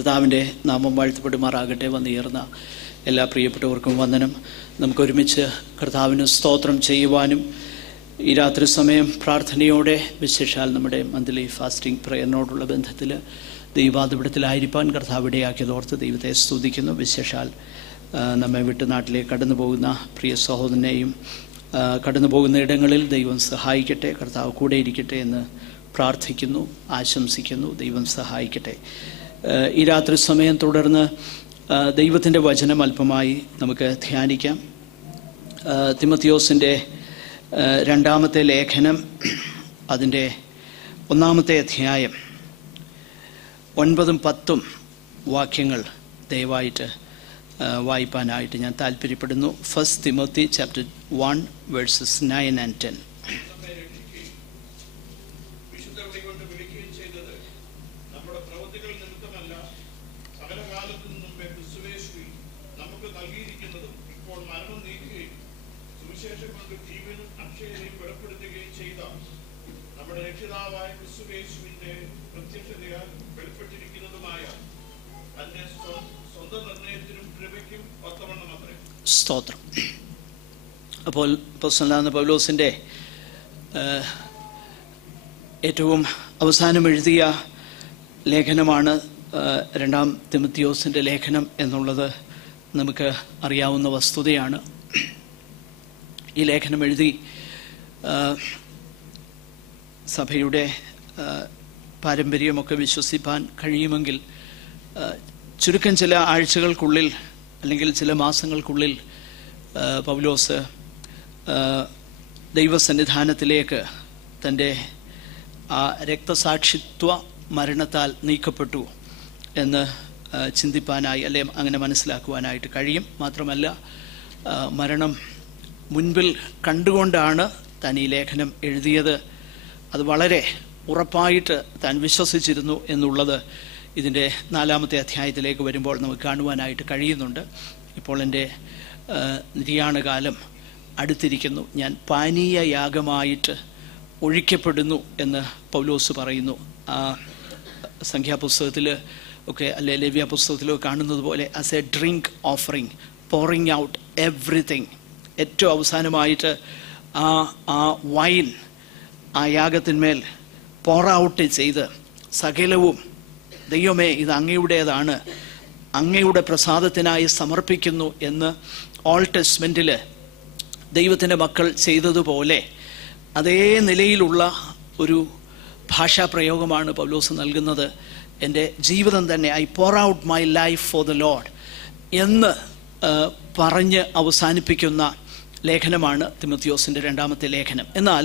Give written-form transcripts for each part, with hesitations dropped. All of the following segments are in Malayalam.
കർത്താവിൻ്റെ നാമം വാഴ്ത്തപ്പെടുമാറാകട്ടെ. വന്നുയർന്ന എല്ലാ പ്രിയപ്പെട്ടവർക്കും വന്ദനം. നമുക്കൊരുമിച്ച് കർത്താവിന് സ്തോത്രം ചെയ്യുവാനും ഈ രാത്രി സമയം പ്രാർത്ഥനയോടെ, വിശേഷാൽ നമ്മുടെ മന്ത്ലി ഫാസ്റ്റിംഗ് പ്രയറിനോടുള്ള ബന്ധത്തിൽ ദൈവാധിപത്യത്തിലായിരിക്കാൻ കർത്താവ് ഇടയാക്കിയതോർത്ത് ദൈവത്തെ സ്തുതിക്കുന്നു. വിശേഷാൽ നമ്മെ വിട്ട് നാട്ടിലേക്ക് കടന്നു പോകുന്ന പ്രിയ സഹോദരനെയും കടന്നു പോകുന്ന ഇടങ്ങളിൽ ദൈവം സഹായിക്കട്ടെ, കർത്താവ് കൂടെ ഇരിക്കട്ടെ എന്ന് പ്രാർത്ഥിക്കുന്നു, ആശംസിക്കുന്നു. ദൈവം സഹായിക്കട്ടെ. ഈ രാത്രി സമയം തുടർന്ന് ദൈവത്തിൻ്റെ വചനം അല്പമായി നമുക്ക് ധ്യാനിക്കാം. തിമോത്തിയോസിൻ്റെ രണ്ടാമത്തെ ലേഖനം, അതിൻ്റെ 1-ാമത്തെ അധ്യായം 9-ഉം 10-ഉം വാക്യങ്ങൾ ദയവായിട്ട് വായിപ്പാനായിട്ട് ഞാൻ താല്പര്യപ്പെടുന്നു. 1 Timothy chapter 1 verses 9 and 10. സ്തോത്രം. അപ്പോൾ അപ്പോസ്തലനായ പൗലോസിൻ്റെ ഏറ്റവും അവസാനം എഴുതിയ ലേഖനമാണ് 2 തിമോത്തിയോസിൻ്റെ ലേഖനം എന്നുള്ളത് നമുക്ക് അറിയാവുന്ന വസ്തുതയാണ്. ഈ ലേഖനം എഴുതി സഭയുടെ പാരമ്പര്യമൊക്കെ വിശ്വസിപ്പാൻ കഴിയുമെങ്കിൽ ചുരുക്കം ചില ആഴ്ചകൾക്കുള്ളിൽ അല്ലെങ്കിൽ ചില മാസങ്ങൾക്കുള്ളിൽ പൗലോസ് ദൈവസന്നിധാനത്തിലേക്ക് തൻ്റെ ആ രക്തസാക്ഷിത്വ മരണത്താൽ നീക്കപ്പെട്ടു എന്ന് ചിന്തിപ്പാനായി, അല്ലെ അങ്ങനെ മനസ്സിലാക്കുവാനായിട്ട് കഴിയും. മാത്രമല്ല, മരണം മുൻപിൽ കണ്ടുകൊണ്ടാണ് താൻ ഈ ലേഖനം എഴുതിയത്. അത് വളരെ ഉറപ്പായിട്ട് താൻ വിശ്വസിച്ചിരുന്നു എന്നുള്ളത് ഇതിൻ്റെ 4-ാമത്തെ അധ്യായത്തിലേക്ക് വരുമ്പോൾ നമുക്ക് കാണുവാനായിട്ട് കഴിയുന്നുണ്ട്. ഇപ്പോൾ എൻ്റെ നിര്യാണകാലം അടുത്തിരിക്കുന്നു, ഞാൻ പാനീയ യാഗമായിട്ട് ഒഴിക്കപ്പെടുന്നു എന്ന് പൗലോസ് പറയുന്നു. ആ സംഖ്യാപുസ്തകത്തിൽ ഒക്കെ, അല്ലെ ലേവ്യ പുസ്തകത്തിലോ കാണുന്നത് പോലെ as A drink offering, pouring out everything. ഏറ്റവും അവസാനമായിട്ട് ആ വൈൻ ആ യാഗത്തിന്മേൽ പോർ ഔട്ട് ചെയ്ത് സകലവും ദൈവമേ ഇത് അങ്ങയുടേതാണ്, അങ്ങയുടെ പ്രസാദത്തിനായി സമർപ്പിക്കുന്നു എന്ന് ഓൾഡ് ടെസ്റ്റ്മെൻറ്റിൽ ദൈവത്തിൻ്റെ മക്കൾ ചെയ്തതുപോലെ അതേ നിലയിലുള്ള ഒരു ഭാഷാപ്രയോഗമാണ് പൗലോസ് നൽകുന്നത്. എൻ്റെ ജീവിതം തന്നെ, I pore out my life for the Lord എന്ന് പറഞ്ഞ് അവസാനിപ്പിക്കുന്ന ലേഖനമാണ് തിമോത്തിയോസിൻ്റെ 2-ാമത്തെ ലേഖനം. എന്നാൽ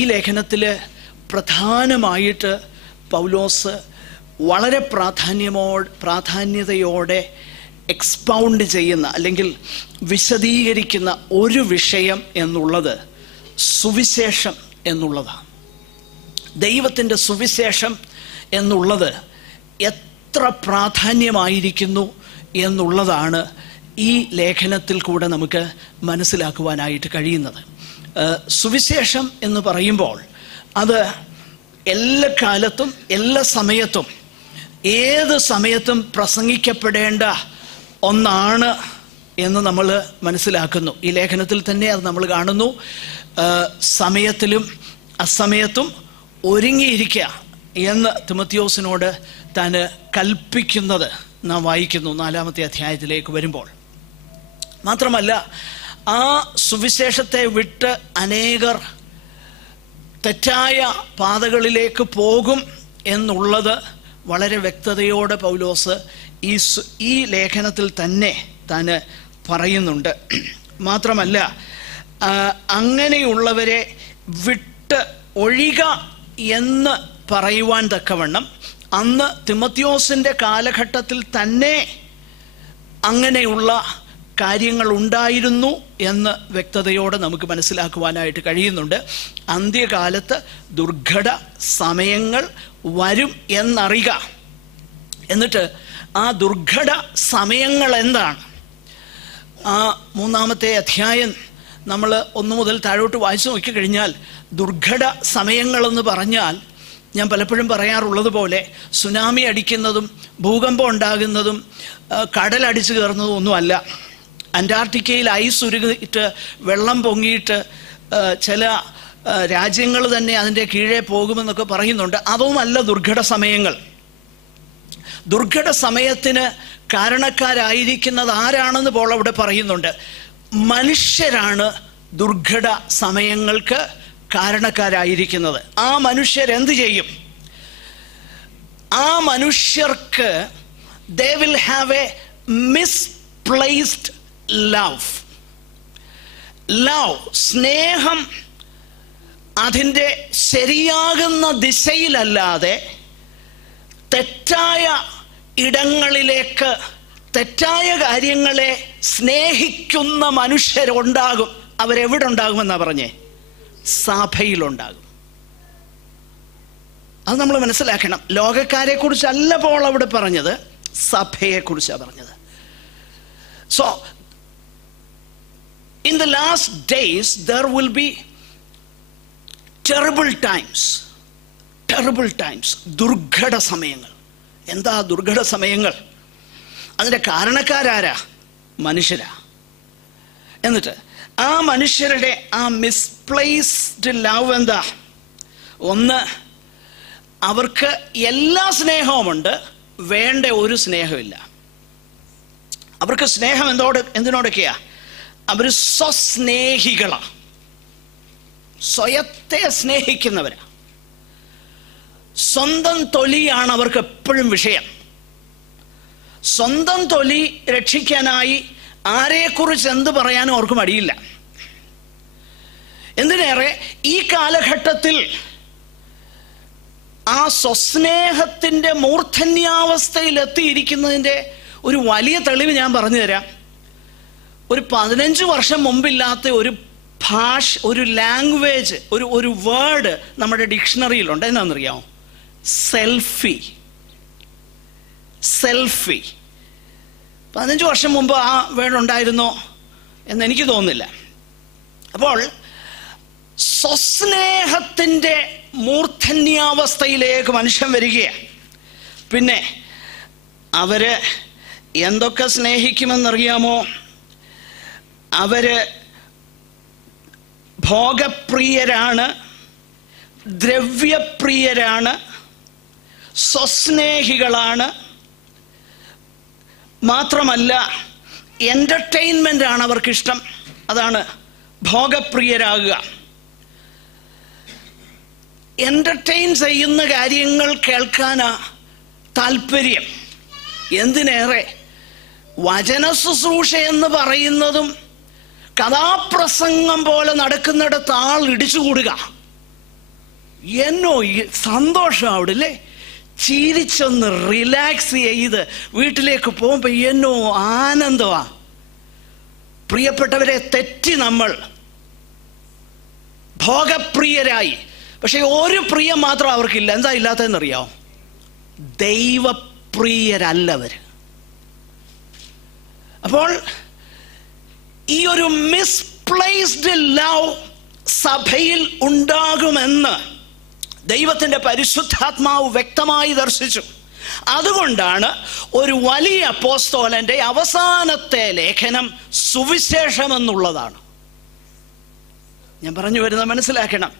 ഈ ലേഖനത്തിൽ പ്രധാനമായിട്ട് പൗലോസ് വളരെ പ്രാധാന്യതയോടെ എക്സ്പൗണ്ട് ചെയ്യുന്ന അല്ലെങ്കിൽ വിശദീകരിക്കുന്ന ഒരു വിഷയം എന്നുള്ളത് സുവിശേഷം എന്നുള്ളതാണ്. ദൈവത്തിൻ്റെ സുവിശേഷം എന്നുള്ളത് എത്ര പ്രാധാന്യമായിരിക്കുന്നു എന്നുള്ളതാണ് ഈ ലേഖനത്തിൽ കൂടെ നമുക്ക് മനസ്സിലാക്കുവാനായിട്ട് കഴിയുന്നത്. സുവിശേഷം എന്ന് പറയുമ്പോൾ അത് എല്ലാ കാലത്തും എല്ലാ സമയത്തും ഏത് സമയത്തും പ്രസംഗിക്കപ്പെടേണ്ട ഒന്നാണ് എന്ന് നമ്മൾ മനസ്സിലാക്കുന്നു. ഈ ലേഖനത്തിൽ തന്നെ അത് നമ്മൾ കാണുന്നു. സമയത്തിലും അസമയത്തും ഒരുങ്ങിയിരിക്കുക എന്ന് തിമോത്തിയോസിനോട് താൻ കൽപ്പിക്കുന്നത് നാം വായിക്കുന്നു 4-ാമത്തെ അധ്യായത്തിലേക്ക് വരുമ്പോൾ. മാത്രമല്ല, ആ സുവിശേഷത്തെ വിട്ട് അനേകർ തെറ്റായ പാതകളിലേക്ക് പോകും എന്നുള്ളത് വളരെ വ്യക്തതയോടെ പൗലോസ് ഈ ലേഖനത്തിൽ തന്നെ താൻ പറയുന്നുണ്ട്. മാത്രമല്ല, അങ്ങനെയുള്ളവരെ വിട്ട് ഒഴിക എന്ന് പറയുവാൻ തക്കവണ്ണം അന്ന് തിമോത്തിയോസിൻ്റെ കാലഘട്ടത്തിൽ തന്നെ അങ്ങനെയുള്ള കാര്യങ്ങൾ ഉണ്ടായിരുന്നു എന്ന് വ്യക്തതയോടെ നമുക്ക് മനസ്സിലാക്കുവാനായിട്ട് കഴിയുന്നുണ്ട്. അന്ത്യകാലത്ത് ദുർഘട സമയങ്ങൾ വരും എന്നറിയുക. എന്നിട്ട് ആ ദുർഘട സമയങ്ങൾ എന്താണ്? ആ 3-ാമത്തെ അധ്യായം നമ്മൾ 1 മുതൽ താഴോട്ട് വായിച്ചു നോക്കിക്കഴിഞ്ഞാൽ ദുർഘട സമയങ്ങളെന്ന് പറഞ്ഞാൽ ഞാൻ പലപ്പോഴും പറയാറുള്ളത് പോലെ സുനാമി അടിക്കുന്നതും ഭൂകമ്പം ഉണ്ടാകുന്നതും കടലടിച്ചു കയറുന്നതും ഒന്നുമല്ല. അന്റാർട്ടിക്കയിൽ ഐസ് ഉരുകിയിട്ട് വെള്ളം പൊങ്ങിയിട്ട് ചില രാജ്യങ്ങൾ തന്നെ അതിൻ്റെ കീഴേ പോകുമെന്നൊക്കെ പറയുന്നുണ്ട്. അതൊന്നുമല്ല ദുർഘട സമയങ്ങൾ. ദുർഘട സമയത്തിന് കാരണക്കാരായിരിക്കുന്നത് ആരാണെന്ന് പോൾ അവിടെ പറയുന്നുണ്ട്. മനുഷ്യരാണ് ദുർഘട സമയങ്ങൾക്ക് കാരണക്കാരായിരിക്കുന്നത്. ആ മനുഷ്യരെന്ത് ചെയ്യും? ആ മനുഷ്യർക്ക് they will have a misplaced love. സ്നേഹം അതിൻ്റെ ശരിയാകുന്ന ദിശയിലല്ലാതെ തെറ്റായ ഇടങ്ങളിലേക്ക് തെറ്റായ കാര്യങ്ങളെ സ്നേഹിക്കുന്ന മനുഷ്യരുണ്ടാകും. അവരെവിടെ ഉണ്ടാകുമെന്നാണ് പറഞ്ഞേ? സഭയിലുണ്ടാകും. അത് നമ്മൾ മനസ്സിലാക്കണം. ലോകക്കാരെ കുറിച്ചല്ല പോൾ അവിടെ പറഞ്ഞത്, സഭയെ കുറിച്ചാണ് പറഞ്ഞത്. So in the last days there will be terrible times, ദുർഘട സമയങ്ങൾ. എന്താ ദുർഘട സമയങ്ങൾ? അതിൻ്റെ കാരണക്കാരാരാ? മനുഷ്യരാ. എന്നിട്ട് ആ മനുഷ്യരുടെ ആ മിസ്പ്ലേസ്ഡ് ലവ് എന്താ? ഒന്ന്, അവർക്ക് എല്ലാ സ്നേഹവുമുണ്ട്, വേണ്ട ഒരു സ്നേഹമില്ല. അവർക്ക് സ്നേഹം എന്തിനോടൊക്കെയാ? അവർ സ്വസ്നേഹികളാ, സ്വയത്തെ സ്നേഹിക്കുന്നവരാ. സ്വന്തം തൊലിയാണ് അവർക്ക് എപ്പോഴും വിഷയം. സ്വന്തം തൊലി രക്ഷിക്കാനായി ആരെക്കുറിച്ച് എന്ത് പറയാനും അവർക്ക് മടിയില്ല. എന്തിനേറെ ഈ കാലഘട്ടത്തിൽ ആ സ്വസ്നേഹത്തിൻ്റെ മൂർധന്യാവസ്ഥയിലെത്തിയിരിക്കുന്നതിൻ്റെ ഒരു വലിയ തെളിവ് ഞാൻ പറഞ്ഞു തരാം. ഒരു 15 വർഷം മുമ്പില്ലാത്ത ഒരു ലാംഗ്വേജ്, ഒരു വേർഡ് നമ്മുടെ ഡിക്ഷണറിയിലുണ്ട്. എന്നാണെന്നറിയാമോ? സെൽഫി. 15 വർഷം മുമ്പ് ആ വേർഡ് ഉണ്ടായിരുന്നോ എന്നെനിക്ക് തോന്നുന്നില്ല. അപ്പോൾ സ്വസ്നേഹത്തിൻ്റെ മൂർധന്യാവസ്ഥയിലേക്ക് മനുഷ്യൻ വരികയാണ്. പിന്നെ അവര് എന്തൊക്കെ സ്നേഹിക്കുമെന്നറിയാമോ? അവര് ഭോഗപ്രിയരാണ്, ദ്രവ്യപ്രിയരാണ്, സ്വസ്നേഹികളാണ്. മാത്രമല്ല എൻ്റർടൈൻമെൻ്റ് ആണ് അവർക്കിഷ്ടം. അതാണ് ഭോഗപ്രിയരാകുക. എൻ്റർടൈൻ ചെയ്യുന്ന കാര്യങ്ങൾ കേൾക്കാനാ താല്പര്യം. എന്തിനേറെ വചന ശുശ്രൂഷ എന്ന് പറയുന്നതും കഥാപ്രസംഗം പോലെ നടക്കുന്നിടത്ത് ആൾ ഇടിച്ചുകൂടുക. എന്നോ സന്തോഷം അവിടെ അല്ലേ? ചിരിച്ചൊന്ന് റിലാക്സ് ചെയ്ത് വീട്ടിലേക്ക് പോകുമ്പോൾ എന്നോ ആനന്ദമാ. പ്രിയപ്പെട്ടവരെ, തെറ്റി നമ്മൾ ഭോഗപ്രിയരായി. പക്ഷെ ഒരു പ്രിയം മാത്രം അവർക്കില്ല. എന്താ ഇല്ലാത്തതെന്നറിയാമോ? ദൈവപ്രിയരല്ലവർ. അപ്പോൾ ഈ ഒരു മിസ്പ്ലേസ്ഡ് ലവ് സഭയിൽ ഉണ്ടാകുമെന്ന് ദൈവത്തിൻ്റെ പരിശുദ്ധാത്മാവ് വ്യക്തമായി ദർശിച്ചു. അതുകൊണ്ടാണ് ഒരു വലിയ അപ്പോസ്തലന്റെ അവസാനത്തെ ലേഖനം സുവിശേഷം എന്നുള്ളതാണ്. ഞാൻ പറഞ്ഞു വരുന്നത് മനസ്സിലാക്കണം.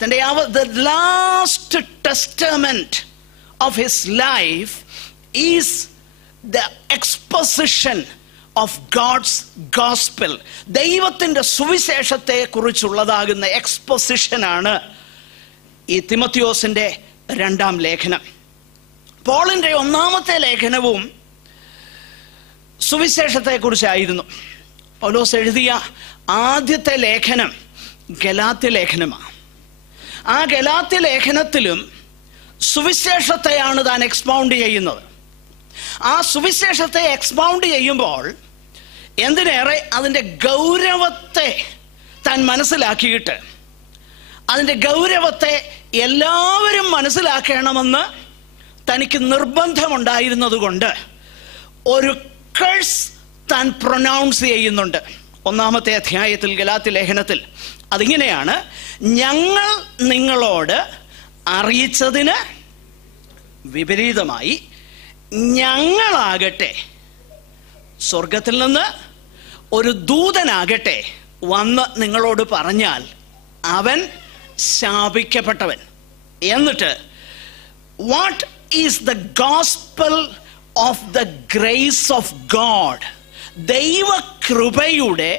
തൻ്റെ the last testament of his life is the exposition of God's gospel. ദൈവത്തിൻ്റെ സുവിശേഷത്തെ കുറിച്ചുള്ളതാകുന്ന എക്സ്പോസിഷനാണ് ഈ തിമോത്തിയോസിൻ്റെ 2-ാം ലേഖനം. പോളിൻ്റെ 1-ാമത്തെ ലേഖനവും സുവിശേഷത്തെക്കുറിച്ചായിരുന്നു. പൗലോസ് എഴുതിയ ആദ്യത്തെ ലേഖനം ഗലാത്യ ലേഖനമാണ്. ആ ഗലാത്യ ലേഖനത്തിലും സുവിശേഷത്തെയാണ് താൻ എക്സ്പൗണ്ട് ചെയ്യുന്നത്. ആ സുവിശേഷത്തെ എക്സ്പൗണ്ട് ചെയ്യുമ്പോൾ എന്തിനേറെ അതിൻ്റെ ഗൗരവത്തെ താൻ മനസ്സിലാക്കിയിട്ട് അതിൻ്റെ ഗൗരവത്തെ എല്ലാവരും മനസ്സിലാക്കണമെന്ന് തനിക്ക് നിർബന്ധമുണ്ടായിരുന്നത് കൊണ്ട് ഒരു കേഴ്സ് താൻ പ്രൊനൗൺസ് ചെയ്യുന്നുണ്ട് 1-ാമത്തെ അധ്യായത്തിൽ ഗലാത്യ ലേഖനത്തിൽ. അതിങ്ങനെയാണ്: ഞങ്ങൾ നിങ്ങളോട് അറിയിച്ചതിന് വിപരീതമായി ഞങ്ങളാകട്ടെ, സ്വർഗത്തിൽ നിന്ന് ഒരു ദൂതനാകട്ടെ വന്ന് നിങ്ങളോട് പറഞ്ഞാൽ അവൻ ശാപിക്കപ്പെട്ടവൻ. എന്നിട്ട് what is the gospel of the grace of God, ദൈവകൃപയുടെ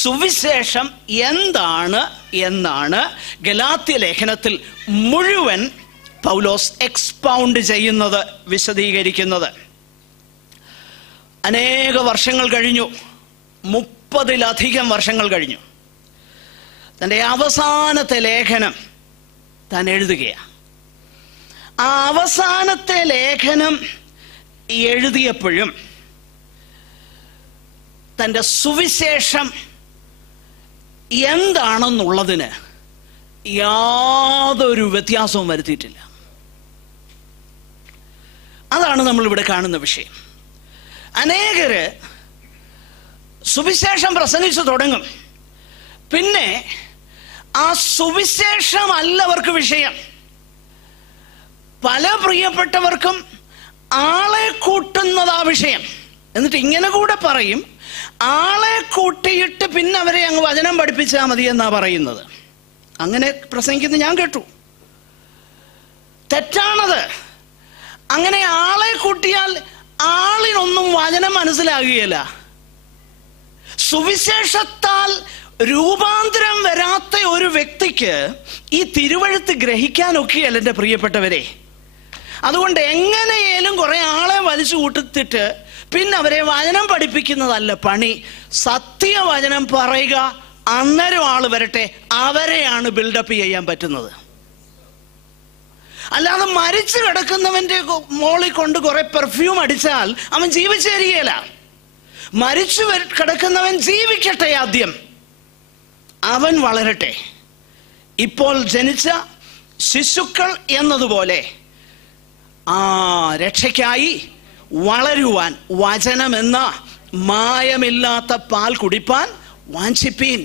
സുവിശേഷം എന്താണ് എന്നാണ് ഗലാത്യ ലേഖനത്തിൽ മുഴുവൻ പൗലോസ് എക്സ്പൗണ്ട് ചെയ്യുന്നത്, വിശദീകരിക്കുന്നത്. അനേക വർഷങ്ങൾ കഴിഞ്ഞു, 30-ലധികം വർഷങ്ങൾ കഴിഞ്ഞു. തൻ്റെ അവസാനത്തെ ലേഖനം താൻ എഴുതുകയാണ്. ആ അവസാനത്തെ ലേഖനം എഴുതിയപ്പോഴും തൻ്റെ സുവിശേഷം എന്താണെന്നുള്ളതിന് യാതൊരു വ്യത്യാസവും വരുത്തിയിട്ടില്ല. അതാണ് നമ്മളിവിടെ കാണുന്ന വിഷയം. അനേകര് സുവിശേഷം പ്രസംഗിച്ചു തുടങ്ങും, പിന്നെ ആ സുവിശേഷമല്ല അവർക്ക് വിഷയം. പല പ്രിയപ്പെട്ടവർക്കും ആളെ കൂട്ടുന്നതാ വിഷയം. എന്നിട്ട് ഇങ്ങനെ കൂടെ പറയും, ആളെ കൂട്ടിയിട്ട് പിന്നെ അവരെ അങ്ങ് വചനം പഠിപ്പിച്ചാൽ മതി എന്നാ പറയുന്നത്. അങ്ങനെ പ്രസംഗിക്കുന്നത് ഞാൻ കേട്ടു. തെറ്റാണത്. അങ്ങനെ ആളെ കൂട്ടിയാൽ ആളിനൊന്നും വചനം മനസ്സിലാകുകയില്ല. സുവിശേഷത്താൽ രൂപാന്തരം വരാത്ത ഒരു വ്യക്തിക്ക് ഈ തിരുവഴുത്ത് ഗ്രഹിക്കാനൊക്കെയല്ല എൻ്റെ പ്രിയപ്പെട്ടവരെ. അതുകൊണ്ട് എങ്ങനെയാലും കുറെ ആളെ വലിച്ചു കൂട്ടിട്ട് പിന്നെ അവരെ വചനം പഠിപ്പിക്കുന്നതല്ല പണി. സത്യവചനം പറയുക, അന്നേരം ആള് വരട്ടെ, അവരെയാണ് ബിൽഡപ്പ് ചെയ്യാൻ പറ്റുന്നത്. അല്ലാതെ മരിച്ചു കിടക്കുന്നവന്റെ മോളിൽ കൊണ്ട് കുറെ പെർഫ്യൂം അടിച്ചാൽ അവൻ ജീവിച്ചേരികയില്ല. മരിച്ചു കിടക്കുന്നവൻ ജീവിക്കട്ടെ, ആദ്യം അവൻ വളരട്ടെ. ഇപ്പോൾ ജനിച്ച ശിശുക്കൾ എന്നതുപോലെ ആ രക്ഷയ്ക്കായി വളരുവാൻ വചനമെന്ന മായമില്ലാത്ത പാൽ കുടിപ്പാൻ വാഞ്ചിപ്പീൻ.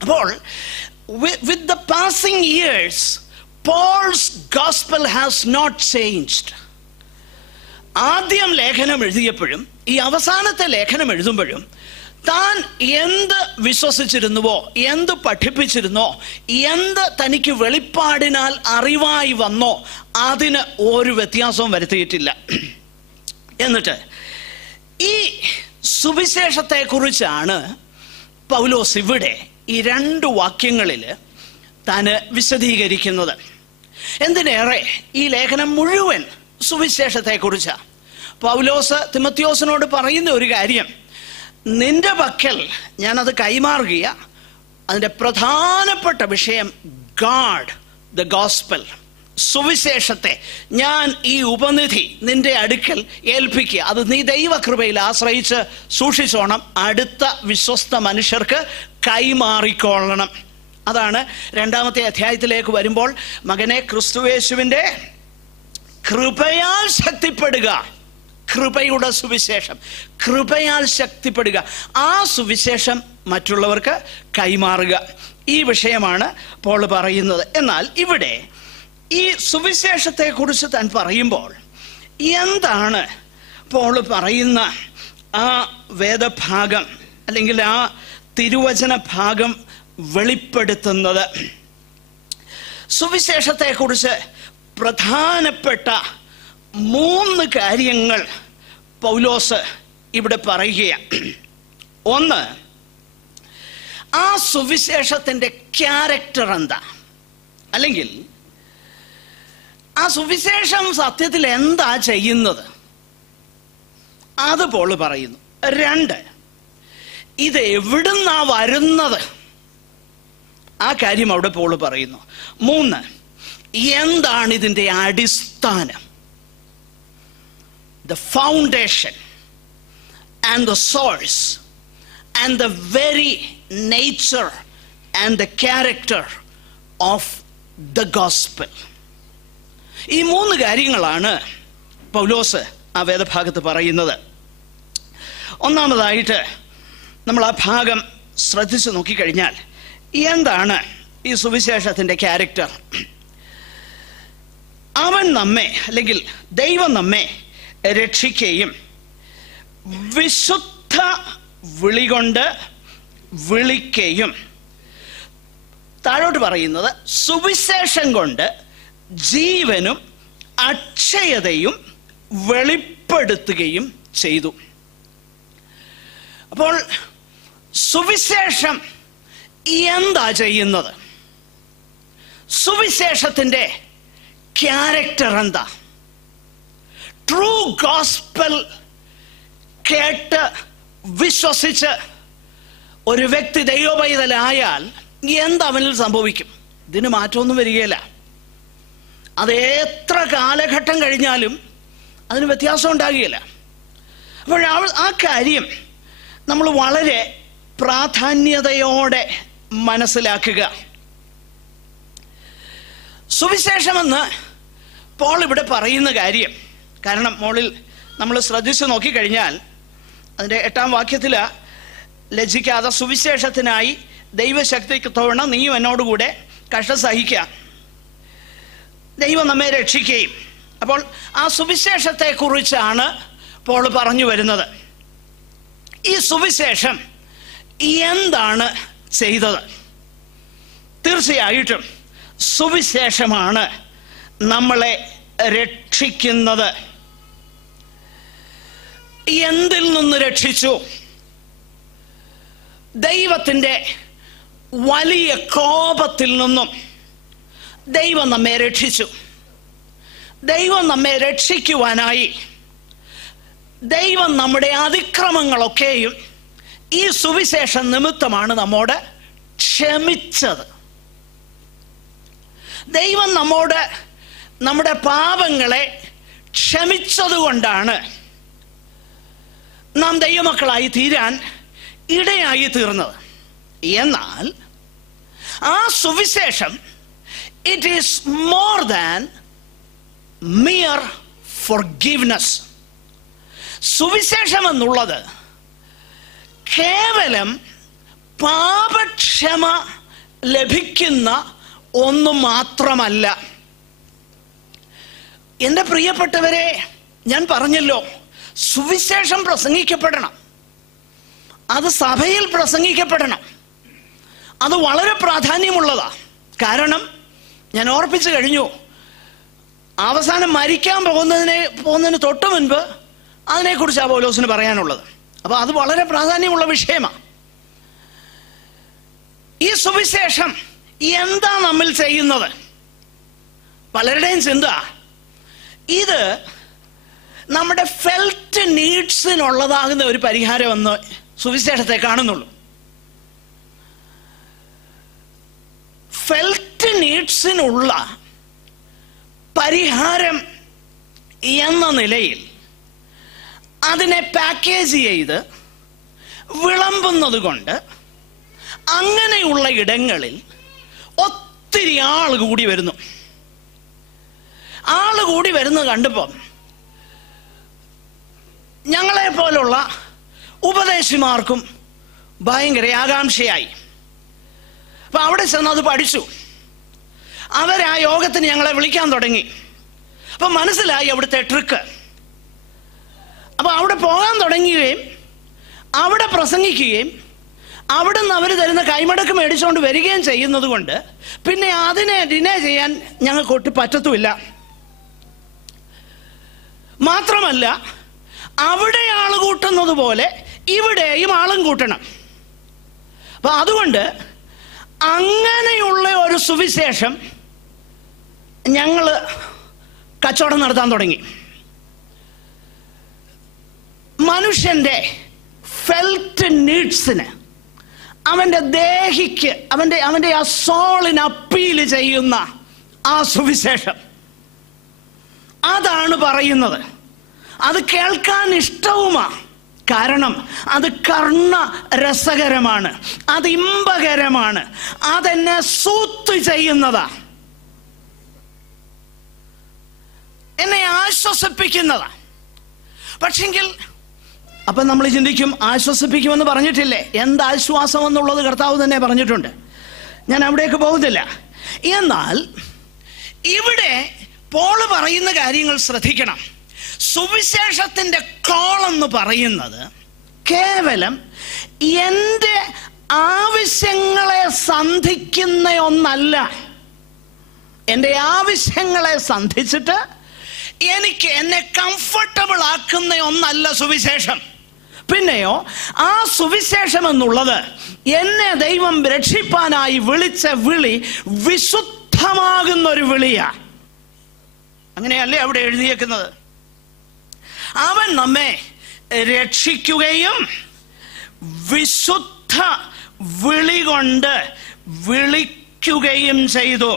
അപ്പോൾ with the passing years, Paul's gospel has not changed. ആദ്യം ലേഖനം എഴുതിയപ്പോഴും ഈ അവസാനത്തെ ലേഖനം എഴുതുമ്പോഴും താൻ എന്ത് വിശ്വസിച്ചിരുന്നുവോ, എന്ത് പഠിപ്പിച്ചിരുന്നോ, എന്ത് തനിക്ക് വെളിപ്പാടിനാൽ അറിവായി വന്നോ അതിന് ഒരു വ്യത്യാസവും വരുത്തിയിട്ടില്ല. എന്നിട്ട് ഈ സുവിശേഷത്തെക്കുറിച്ചാണ് പൗലോസ് ഇവിടെ ഈ 2 വാക്യങ്ങളിൽ താൻ വിശദീകരിക്കുന്നത്. എന്തിനേറെ ഈ ലേഖനം മുഴുവൻ സുവിശേഷത്തെക്കുറിച്ചാണ്. പൗലോസ് തിമോത്തിയോസിനോട് പറയുന്ന ഒരു കാര്യം, നിന്റെ പക്കൽ ഞാനത് കൈമാറുക, അതിൻ്റെ പ്രധാനപ്പെട്ട വിഷയം ഗാഡ്, ദ ഗോസ്പൽ, സുവിശേഷത്തെ ഞാൻ ഈ ഉപനിധി നിന്റെ അടുക്കൽ ഏൽപ്പിക്കുക. അത് നീ ദൈവകൃപയിൽ ആശ്രയിച്ച് സൂക്ഷിച്ചോണം, അടുത്ത വിശ്വസ്ത മനുഷ്യർക്ക് കൈമാറിക്കൊള്ളണം. അതാണ് 2-ാമത്തെ അധ്യായത്തിലേക്ക് വരുമ്പോൾ, മകനെ ക്രിസ്തുയേശുവിൻ്റെ കൃപയാൽ ശക്തിപ്പെടുക, കൃപയുടെ സുവിശേഷം, കൃപയാൽ ശക്തിപ്പെടുക, ആ സുവിശേഷം മറ്റുള്ളവർക്ക് കൈമാറുക. ഈ വിഷയമാണ് പോൾ പറയുന്നത്. എന്നാൽ ഇവിടെ ഈ സുവിശേഷത്തെക്കുറിച്ച് താൻ പറയുമ്പോൾ എന്താണ് പോൾ പറയുന്ന ആ വേദഭാഗം അല്ലെങ്കിൽ ആ തിരുവചന ഭാഗം വെളിപ്പെടുത്തുന്നത്? സുവിശേഷത്തെക്കുറിച്ച് പ്രധാനപ്പെട്ട 3 കാര്യങ്ങൾ പൗലോസ് ഇവിടെ പറയുകയാണ്. ഒന്ന്, ആ സുവിശേഷത്തിൻ്റെ ക്യാരക്ടർ എന്താ, അല്ലെങ്കിൽ ആ സുവിശേഷം സത്യത്തിൽ എന്താ ചെയ്യുന്നത്, അത് പോൾ പറയുന്നു. 2, ഇത് എവിടുന്നാ വരുന്നത്, ആ കാര്യം അവിടെ പോൾ പറയുന്നു. 3, എന്താണ് ഇതിൻ്റെ അടിസ്ഥാനം, the foundation and the source and the very nature and the character of the gospel. ഈ 3 കാര്യങ്ങളാണ് പൗലോസ് ആ വേദഭാഗത്ത് പറയുന്നത്. ഒന്നാമതായിട്ട് നമ്മൾ ആ ഭാഗം ശ്രദ്ധിച്ചു നോക്കിക്കഴിഞ്ഞാൽ എന്താണ് ഈ സുവിശേഷത്തിൻ്റെ ക്യാരക്ടർ? അവൻ നമ്മെ, അല്ലെങ്കിൽ ദൈവം നമ്മെ രക്ഷിക്കുകയും വിശുദ്ധ വിളി കൊണ്ട് വിളിക്കുകയും, താഴോട്ട് പറയുന്നത് സുവിശേഷം കൊണ്ട് ജീവനും അക്ഷയതയും വെളിപ്പെടുത്തുകയും ചെയ്തു. അപ്പോൾ സുവിശേഷം എന്താ ചെയ്യുന്നത്? സുവിശേഷത്തിൻ്റെ ക്യാരക്ടർ എന്താ? ട്രൂ ഗോസ്പൽ കേട്ട് വിശ്വസിച്ച് ഒരു വ്യക്തി ദൈവപൈതലായാൽ എന്തവനിൽ സംഭവിക്കും? ഇതിന് മാറ്റമൊന്നും വരികയില്ല. അത് എത്ര കാലഘട്ടം കഴിഞ്ഞാലും അതിന് വ്യത്യാസം ഉണ്ടാകുകയില്ല. അപ്പോൾ ആ കാര്യം നമ്മൾ വളരെ പ്രാധാന്യതയോടെ മനസ്സിലാക്കുക. സുവിശേഷമെന്ന് പോൾ ഇവിടെ പറയുന്ന കാര്യം, കാരണം മോളിൽ നമ്മൾ ശ്രദ്ധിച്ചു നോക്കിക്കഴിഞ്ഞാൽ അതിൻ്റെ 8-ാം വാക്യത്തിൽ ലജ്ജിക്കാതെ സുവിശേഷത്തിനായി ദൈവശക്തിക്ക് തോന്നണം, നീയും എന്നോടുകൂടെ കഷ്ടം സഹിക്കുക, ദൈവം നമ്മെ രക്ഷിക്കുകയും. അപ്പോൾ ആ സുവിശേഷത്തെക്കുറിച്ചാണ് പോൾ പറഞ്ഞു വരുന്നത്. ഈ സുവിശേഷം എന്താണ് ചെയ്തത്? തീർച്ചയായിട്ടും സുവിശേഷമാണ് നമ്മളെ രക്ഷിക്കുന്നത്. എന്തിൽ നിന്ന് രക്ഷിച്ചു? ദൈവത്തിൻ്റെ വലിയ കോപത്തിൽ നിന്നും ദൈവം നമ്മെ രക്ഷിച്ചു. ദൈവം നമ്മെ രക്ഷിക്കുവാനായി ദൈവം നമ്മുടെ അതിക്രമങ്ങളൊക്കെയും ഈ സുവിശേഷം നിമിത്തമാണ് നമ്മോട് ക്ഷമിച്ചത്. ദൈവം നമ്മോട് നമ്മുടെ പാപങ്ങളെ ക്ഷമിച്ചതുകൊണ്ടാണ് നാം ദൈവമക്കളായി തീരാൻ ഇടയായി തീർന്നത്. എന്നാൽ ആ സുവിശേഷം it is more than mere forgiveness. സുവിശേഷം എന്നുള്ളത് കേവലം പാപക്ഷമ ലഭിക്കുന്ന ഒന്നു മാത്രമല്ല. എൻ്റെ പ്രിയപ്പെട്ടവരെ, ഞാൻ പറഞ്ഞല്ലോ, സുവിശേഷം പ്രസംഗിക്കപ്പെടണം. അത് സഭയിൽ പ്രസംഗിക്കപ്പെടണം. അത് വളരെ പ്രാധാന്യമുള്ളതാണ്. കാരണം ഞാൻ ഓർപ്പിച്ചു കഴിഞ്ഞു, അവസാനം മരിക്കാൻ പോകുന്നതിന് തൊട്ട് മുൻപ് അതിനെക്കുറിച്ചാണ് പൗലോസിന് പറയാനുള്ളത്. അപ്പോൾ അത് വളരെ പ്രാധാന്യമുള്ള വിഷയമാണ്. ഈ സുവിശേഷം എന്താ നമ്മൾ ചെയ്യുന്നത്? പലരുടെയും ചിന്ത ഇത് നമ്മുടെ ഫെൽറ്റ് നീഡ്സിനുള്ളതാകുന്ന ഒരു പരിഹാരമെന്ന് സുവിശേഷത്തെ കാണുന്നുള്ളൂ. ഫെൽറ്റ് നീഡ്സിനുള്ള പരിഹാരം എന്ന നിലയിൽ അതിനെ പാക്കേജ് ചെയ്ത് വിളമ്പുന്നത് കൊണ്ട് അങ്ങനെയുള്ള ഇടങ്ങളിൽ ഒത്തിരി ആൾ കൂടി വരുന്നു. ആള് കൂടി വരുന്നത് കണ്ടപ്പം ഞങ്ങളെ പോലുള്ള ഉപദേശിമാർക്കും ഭയങ്കര ആകാംക്ഷയായി. അപ്പൊ അവിടെ ചെന്ന് അത് പഠിച്ചു. അവരാ യോഗത്തിന് ഞങ്ങളെ വിളിക്കാൻ തുടങ്ങി. അപ്പൊ മനസ്സിലായി അവിടുത്തെ ട്രിക്ക്. അപ്പൊ അവിടെ പോകാൻ തുടങ്ങുകയും അവിടെ പ്രസംഗിക്കുകയും അവിടെ നിന്ന് അവർ തരുന്ന കൈമടക്ക് മേടിച്ചുകൊണ്ട് വരികയും ചെയ്യുന്നത് കൊണ്ട് പിന്നെ അതിനെ ഡിനേ ചെയ്യാൻ ഞങ്ങൾക്ക് ഒട്ടും പറ്റത്തുമില്ല. മാത്രമല്ല, അവിടെ ആൾ കൂട്ടുന്നത് പോലെ ഇവിടെയും ആളും കൂട്ടണം. അപ്പൊ അതുകൊണ്ട് അങ്ങനെയുള്ള ഒരു സുവിശേഷം ഞങ്ങൾ കച്ചവടം നടത്താൻ തുടങ്ങി. മനുഷ്യന്റെ ഫെൽറ്റ് നീഡ്സിന്, അവന്റെ ദേഹിക്ക്, അവന്റെ ആ സോളിന് അപ്പീല് ചെയ്യുന്ന ആ സുവിശേഷം അതാണ് പറയുന്നത്. അത് കേൾക്കാൻ ഇഷ്ടവുമാണ്. കാരണം അത് കർണ രസകരമാണ്, അത് ഇമ്പകരമാണ്, അതെന്നെ സൂത്ത് ചെയ്യുന്നതാ, എന്നെ ആശ്വസിപ്പിക്കുന്നതാ. പക്ഷെങ്കിൽ അപ്പം നമ്മൾ ചിന്തിക്കും, ആശ്വസിപ്പിക്കുമെന്ന് പറഞ്ഞിട്ടില്ലേ? എന്താശ്വാസം എന്നുള്ളത് കർത്താവ് തന്നെ പറഞ്ഞിട്ടുണ്ട്. ഞാൻ അവിടേക്ക് പോകുന്നില്ല. എന്നാൽ ഇവിടെ പോള് പറയുന്ന കാര്യങ്ങൾ ശ്രദ്ധിക്കണം. സുവിശേഷത്തിൻ്റെ കോൾ എന്ന് പറയുന്നത് കേവലം എൻ്റെ ആവശ്യങ്ങളെ സന്ധിക്കുന്ന ഒന്നല്ല. എൻ്റെ ആവശ്യങ്ങളെ സന്ധിച്ചിട്ട് എനിക്ക് എന്നെ കംഫർട്ടബിൾ ആക്കുന്ന ഒന്നല്ല സുവിശേഷം. പിന്നെയോ ആ സുവിശേഷം എന്നുള്ളത് എന്നെ ദൈവം രക്ഷിപ്പാനായി വിളിച്ച വിളി വിശുദ്ധമാകുന്ന ഒരു വിളിയാ. അങ്ങനെയല്ലേ അവിടെ എഴുതിയേക്കുന്നത്? അവൻ നമ്മെ രക്ഷിക്കുകയും വിശുദ്ധ വിളി കൊണ്ട് വിളിക്കുകയും ചെയ്തു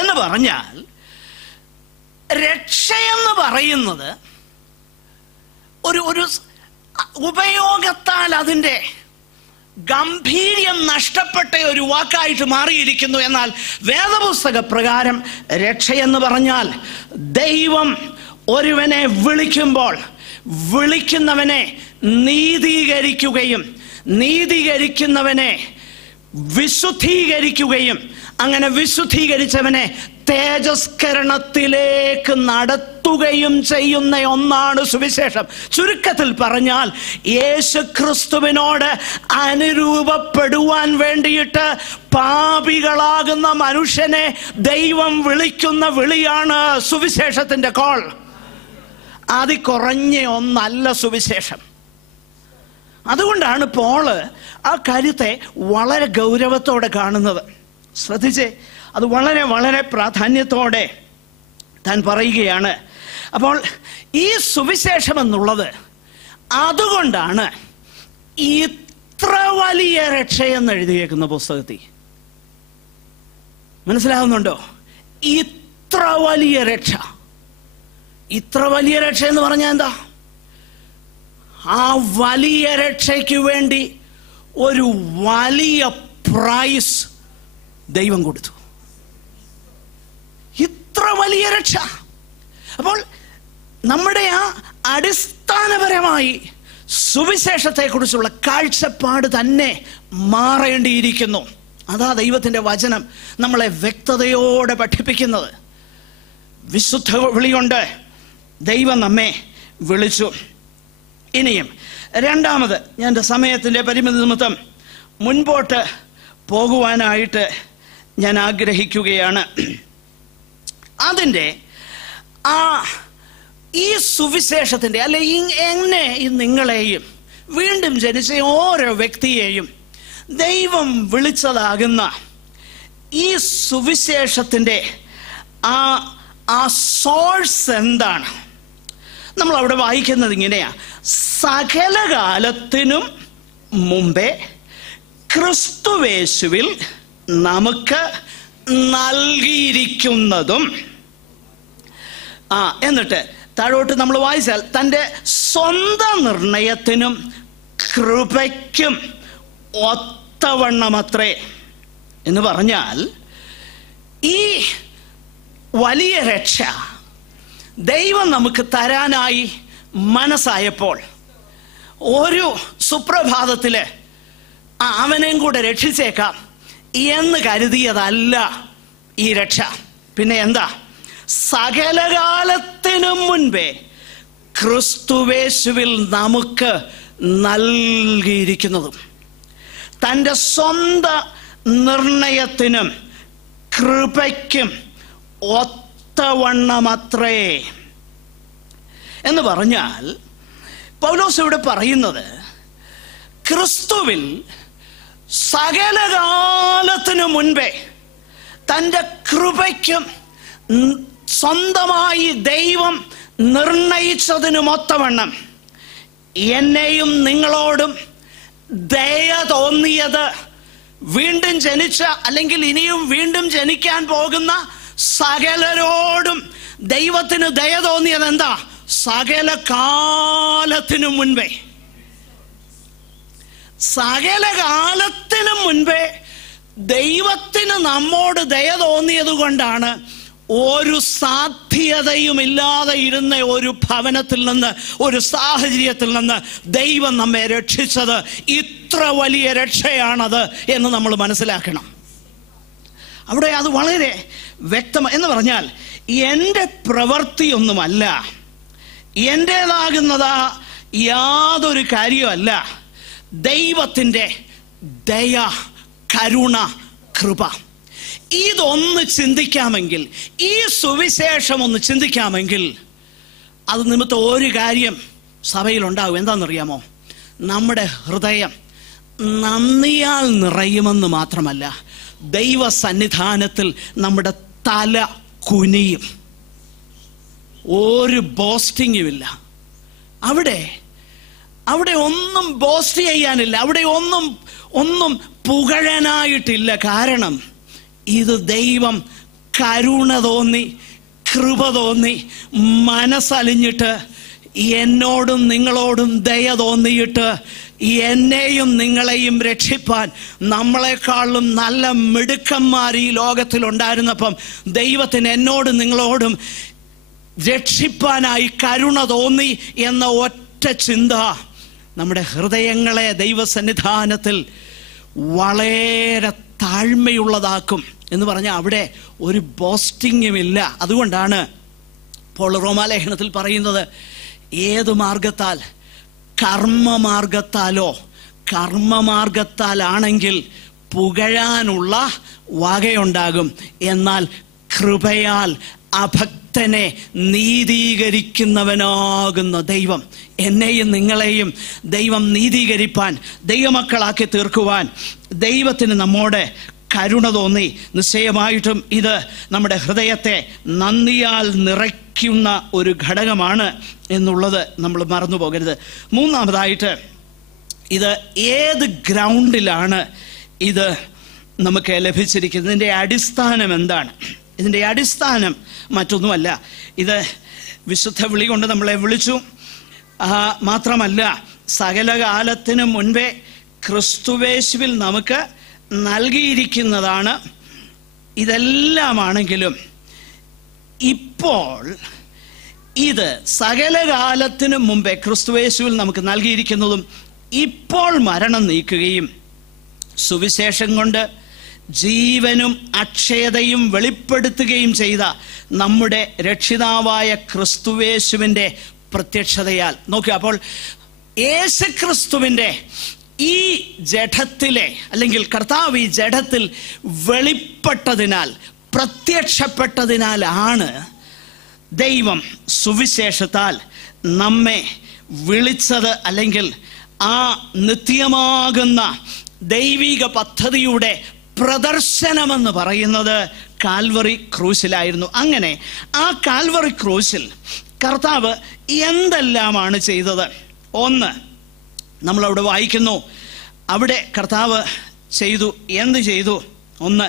എന്ന് പറഞ്ഞാൽ, രക്ഷയെന്ന് പറയുന്നത് ഒരു ഉപയോഗത്താൽ അതിൻ്റെ ഗംഭീര്യം നഷ്ടപ്പെട്ട ഒരു വാക്കായിട്ട് മാറിയിരിക്കുന്നു. എന്നാൽ വേദപുസ്തക പ്രകാരം രക്ഷയെന്ന് പറഞ്ഞാൽ ദൈവം ഒരുവനെ വിളിക്കുമ്പോൾ വിളിക്കുന്നവനെ നീതീകരിക്കുകയും നീതീകരിക്കുന്നവനെ വിശുദ്ധീകരിക്കുകയും അങ്ങനെ വിശുദ്ധീകരിച്ചവനെ തേജസ്കരണത്തിലേക്ക് നടത്തുകയും ചെയ്യുന്ന ഒന്നാണ് സുവിശേഷം. ചുരുക്കത്തിൽ പറഞ്ഞാൽ, യേശു ക്രിസ്തുവിനോട് അനുരൂപപ്പെടുവാൻ വേണ്ടിയിട്ട് പാപികളാകുന്ന മനുഷ്യനെ ദൈവം വിളിക്കുന്ന വിളിയാണ് സുവിശേഷത്തിൻ്റെ കോൾ. കുറഞ്ഞ ഒന്നല്ല സുവിശേഷം. അതുകൊണ്ടാണ് പോള് ആ കാര്യത്തെ വളരെ ഗൗരവത്തോടെ കാണുന്നത്. ശ്രദ്ധിച്ചേ, അത് വളരെ വളരെ പ്രാധാന്യത്തോടെ താൻ പറയുകയാണ്. അപ്പോൾ ഈ സുവിശേഷം എന്നുള്ളത് അതുകൊണ്ടാണ് ഇത്ര വലിയ രക്ഷയെന്ന് എഴുതിയേക്കുന്ന പുസ്തകത്തിൽ. മനസ്സിലാകുന്നുണ്ടോ? ഇത്ര വലിയ രക്ഷ. ഇത്ര വലിയ രക്ഷ എന്ന് പറഞ്ഞാൽ എന്താ? ആ വലിയ രക്ഷയ്ക്ക് വേണ്ടി ഒരു വലിയ പ്രൈസ് ദൈവം കൊടുത്തു. ഇത്ര വലിയ രക്ഷ. അപ്പോൾ നമ്മുടെ ആ അടിസ്ഥാനപരമായി സുവിശേഷത്തെക്കുറിച്ചുള്ള കാഴ്ചപ്പാട് തന്നെ മാറേണ്ടിയിരിക്കുന്നു. അതാ ദൈവത്തിൻ്റെ വചനം നമ്മളെ വ്യക്തതയോടെ പഠിപ്പിക്കുന്നത്. വിശുദ്ധ വിളികൊണ്ട് ദൈവം നമ്മെ വിളിച്ചു. ഇനിയും രണ്ടാമത്, ഞാൻ എൻ്റെ സമയത്തിൻ്റെ പരിമിതി നിമിത്തം മുൻപോട്ട് പോകുവാനായിട്ട് ഞാൻ ആഗ്രഹിക്കുകയാണ്. അതിൻ്റെ ഈ സുവിശേഷത്തിൻ്റെ അല്ലെ എന്നെ നിങ്ങളെയും വീണ്ടും ജനിച്ച ഓരോ വ്യക്തിയെയും ദൈവം വിളിച്ചതാകുന്ന ഈ സുവിശേഷത്തിൻ്റെ ആ സോഴ്സ് എന്താണ്? നമ്മൾ അവിടെ വായിക്കുന്നത് ഇങ്ങനെയാ: സകലകാലത്തിനും മുമ്പേ ക്രിസ്തുവേശുവിൽ നമുക്ക് നൽകിയിരിക്കുന്നതും. എന്നിട്ട് താഴോട്ട് നമ്മൾ വായിച്ചാൽ, തൻ്റെ സ്വന്തം നിർണയത്തിനും കൃപയ്ക്കും ഒത്തവണ്ണമത്രേ എന്ന് പറഞ്ഞാൽ, ഈ വലിയ രക്ഷ ദൈവം നമുക്ക് തരാനായി മനസ്സായപ്പോൾ ഒരു സുപ്രഭാതത്തില് അവനെയും കൂടെ രക്ഷിച്ചേക്കാം എന്ന് കരുതിയതല്ല ഈ രക്ഷ. പിന്നെ എന്താ? സകലകാലത്തിനും മുൻപേ ക്രിസ്തുവേശുവിൽ നമുക്ക് നൽകിയിരിക്കുന്നതും തൻ്റെ സ്വന്തം നിർണയത്തിനും കൃപയ്ക്കും ഒത്തവണ്ണമത്രേ എന്ന് പറഞ്ഞാൽ, പൗലോസ് ഇവിടെ പറയുന്നത് ക്രിസ്തുവിൽ സകലകാലത്തിനു മുൻപേ തൻ്റെ കൃപയ്ക്കും സ്വന്തമായി ദൈവം നിർണയിച്ചതിനുമൊത്തവണ്ണം എന്നെയും നിങ്ങളോടും ദയ തോന്നിയത്, വീണ്ടും ജനിച്ച അല്ലെങ്കിൽ ഇനിയും വീണ്ടും ജനിക്കാൻ പോകുന്ന സകലരോടും ദൈവത്തിന് ദയ തോന്നിയത് എന്താ? സകല കാലത്തിനു മുൻപേ. സകലകാലത്തിനും മുൻപേ ദൈവത്തിന് നമ്മോട് ദയ തോന്നിയത് കൊണ്ടാണ് ഒരു സാധ്യതയും ഇല്ലാതെ ഇരുന്ന ഒരു ഭവനത്തിൽ നിന്ന്, ഒരു സാഹചര്യത്തിൽ നിന്ന് ദൈവം നമ്മെ രക്ഷിച്ചത്. ഇത്ര വലിയ രക്ഷയാണത് എന്ന് നമ്മൾ മനസ്സിലാക്കണം. അവിടെ അത് വളരെ വ്യക്തം എന്ന് പറഞ്ഞാൽ, എൻ്റെ പ്രവൃത്തിയൊന്നുമല്ല, എൻ്റേതാകുന്നതാ യാതൊരു കാര്യമല്ല, ദൈവത്തിൻ്റെ ദയ, കരുണ, കൃപ. ഇതൊന്ന് ചിന്തിക്കാമെങ്കിൽ, ഈ സുവിശേഷം ഒന്ന് ചിന്തിക്കാമെങ്കിൽ, അത് നിമിത്തം ഒരു കാര്യം സഭയിലുണ്ടാകും. എന്താണെന്നറിയാമോ? നമ്മുടെ ഹൃദയം നന്ദിയാൽ നിറയുമെന്ന് മാത്രമല്ല, ദൈവസന്നിധാനത്തിൽ നമ്മുടെ തല കുനിയും. ഒരു ബോസ്റ്റിങ്ങുമില്ല അവിടെ ഒന്നും ബോസ്റ്റ് ചെയ്യാനില്ല, അവിടെ ഒന്നും പുകഴനായിട്ടില്ല. കാരണം ഇത് ദൈവം കരുണ തോന്നി, കൃപ തോന്നി, മനസ്സലിഞ്ഞിട്ട് എന്നോടും നിങ്ങളോടും ദയ തോന്നിയിട്ട് എന്നെയും നിങ്ങളെയും രക്ഷിപ്പാൻ നമ്മളെക്കാളും നല്ല മിടുക്കന്മാർ ഈ ലോകത്തിലുണ്ടായിരുന്നപ്പം ദൈവത്തിന് എന്നോടും നിങ്ങളോടും രക്ഷിപ്പാനായി കരുണ തോന്നി എന്ന ഒറ്റ ചിന്ത നമ്മുടെ ഹൃദയങ്ങളെ ദൈവസന്നിധാനത്തിൽ വളരെ താഴ്മയുള്ളതാക്കും എന്ന് പറഞ്ഞാൽ അവിടെ ഒരു ബോസ്റ്റിങ്ങുമില്ല. അതുകൊണ്ടാണ് പോൾ റോമാലേഖനത്തിൽ പറയുന്നത്, ഏത് മാർഗത്താൽ? കർമ്മമാർഗത്താലാണെങ്കിൽ പുകഴാനുള്ള വകയുണ്ടാകും. എന്നാൽ കൃപയാൽ അഭക്തനെ നീതീകരിക്കുന്നവനാകുന്ന ദൈവം, എന്നെയും നിങ്ങളെയും ദൈവം നീതീകരിപ്പാൻ, ദൈവമക്കളാക്കി തീർക്കുവാൻ ദൈവത്തിന് നമ്മോട് കരുണ തോന്നി. നിശ്ചയമായിട്ടും ഇത് നമ്മുടെ ഹൃദയത്തെ നന്ദിയാൽ നിറയ്ക്കുന്ന ഒരു ഘടകമാണ് എന്നുള്ളത് നമ്മൾ മറന്നു പോകരുത്. മൂന്നാമതായിട്ട്, ഇത് ഏത് ഗ്രൗണ്ടിലാണ് ഇത് നമുക്ക് ലഭിച്ചിരിക്കുന്നത്? ഇതിൻ്റെ അടിസ്ഥാനം എന്താണ്? ഇതിൻ്റെ അടിസ്ഥാനം മറ്റൊന്നുമല്ല, ഇത് വിശുദ്ധ വിളി കൊണ്ട് നമ്മളെ വിളിച്ചു. മാത്രമല്ല, സകലകാലത്തിനു മുൻപേ ക്രിസ്തുവേശുവിൽ നമുക്ക് നൽകിയിരിക്കുന്നതാണ്. ഇതെല്ലാമാണെങ്കിലും ഇപ്പോൾ ഇത് സകലകാലത്തിനു മുമ്പേ ക്രിസ്തുവേശുവിൽ നമുക്ക് നൽകിയിരിക്കുന്നതും ഇപ്പോൾ മരണം നീക്കുകയും സുവിശേഷം കൊണ്ട് ജീവനും അക്ഷയതയും വെളിപ്പെടുത്തുകയും ചെയ്ത നമ്മുടെ രക്ഷിതാവായ ക്രിസ്തുവേശുവിൻ്റെ പ്രത്യക്ഷതയാൽ. നോക്കുക, അപ്പോൾ യേശുക്രിസ്തുവിൻ്റെ ഈ ജഡത്തിലെ, അല്ലെങ്കിൽ കർത്താവ് ഈ ജഡത്തിൽ വെളിപ്പെട്ടതിനാൽ, പ്രത്യക്ഷപ്പെട്ടതിനാലാണ് ദൈവം സുവിശേഷത്താൽ നമ്മെ വിളിച്ചത്. അല്ലെങ്കിൽ ആ നിത്യമാകുന്ന ദൈവിക പദ്ധതിയുടെ പ്രദർശനമെന്ന് പറയുന്നത് കാൽവറി ക്രൂശിലായിരുന്നു. അങ്ങനെ ആ കാൽവറി ക്രൂശിൽ കർത്താവ് എന്തെല്ലാമാണ് ചെയ്തത്? ഒന്ന്, നമ്മളവിടെ വായിക്കുന്നു, അവിടെ കർത്താവ് എന്ത് ചെയ്തു? ഒന്ന്,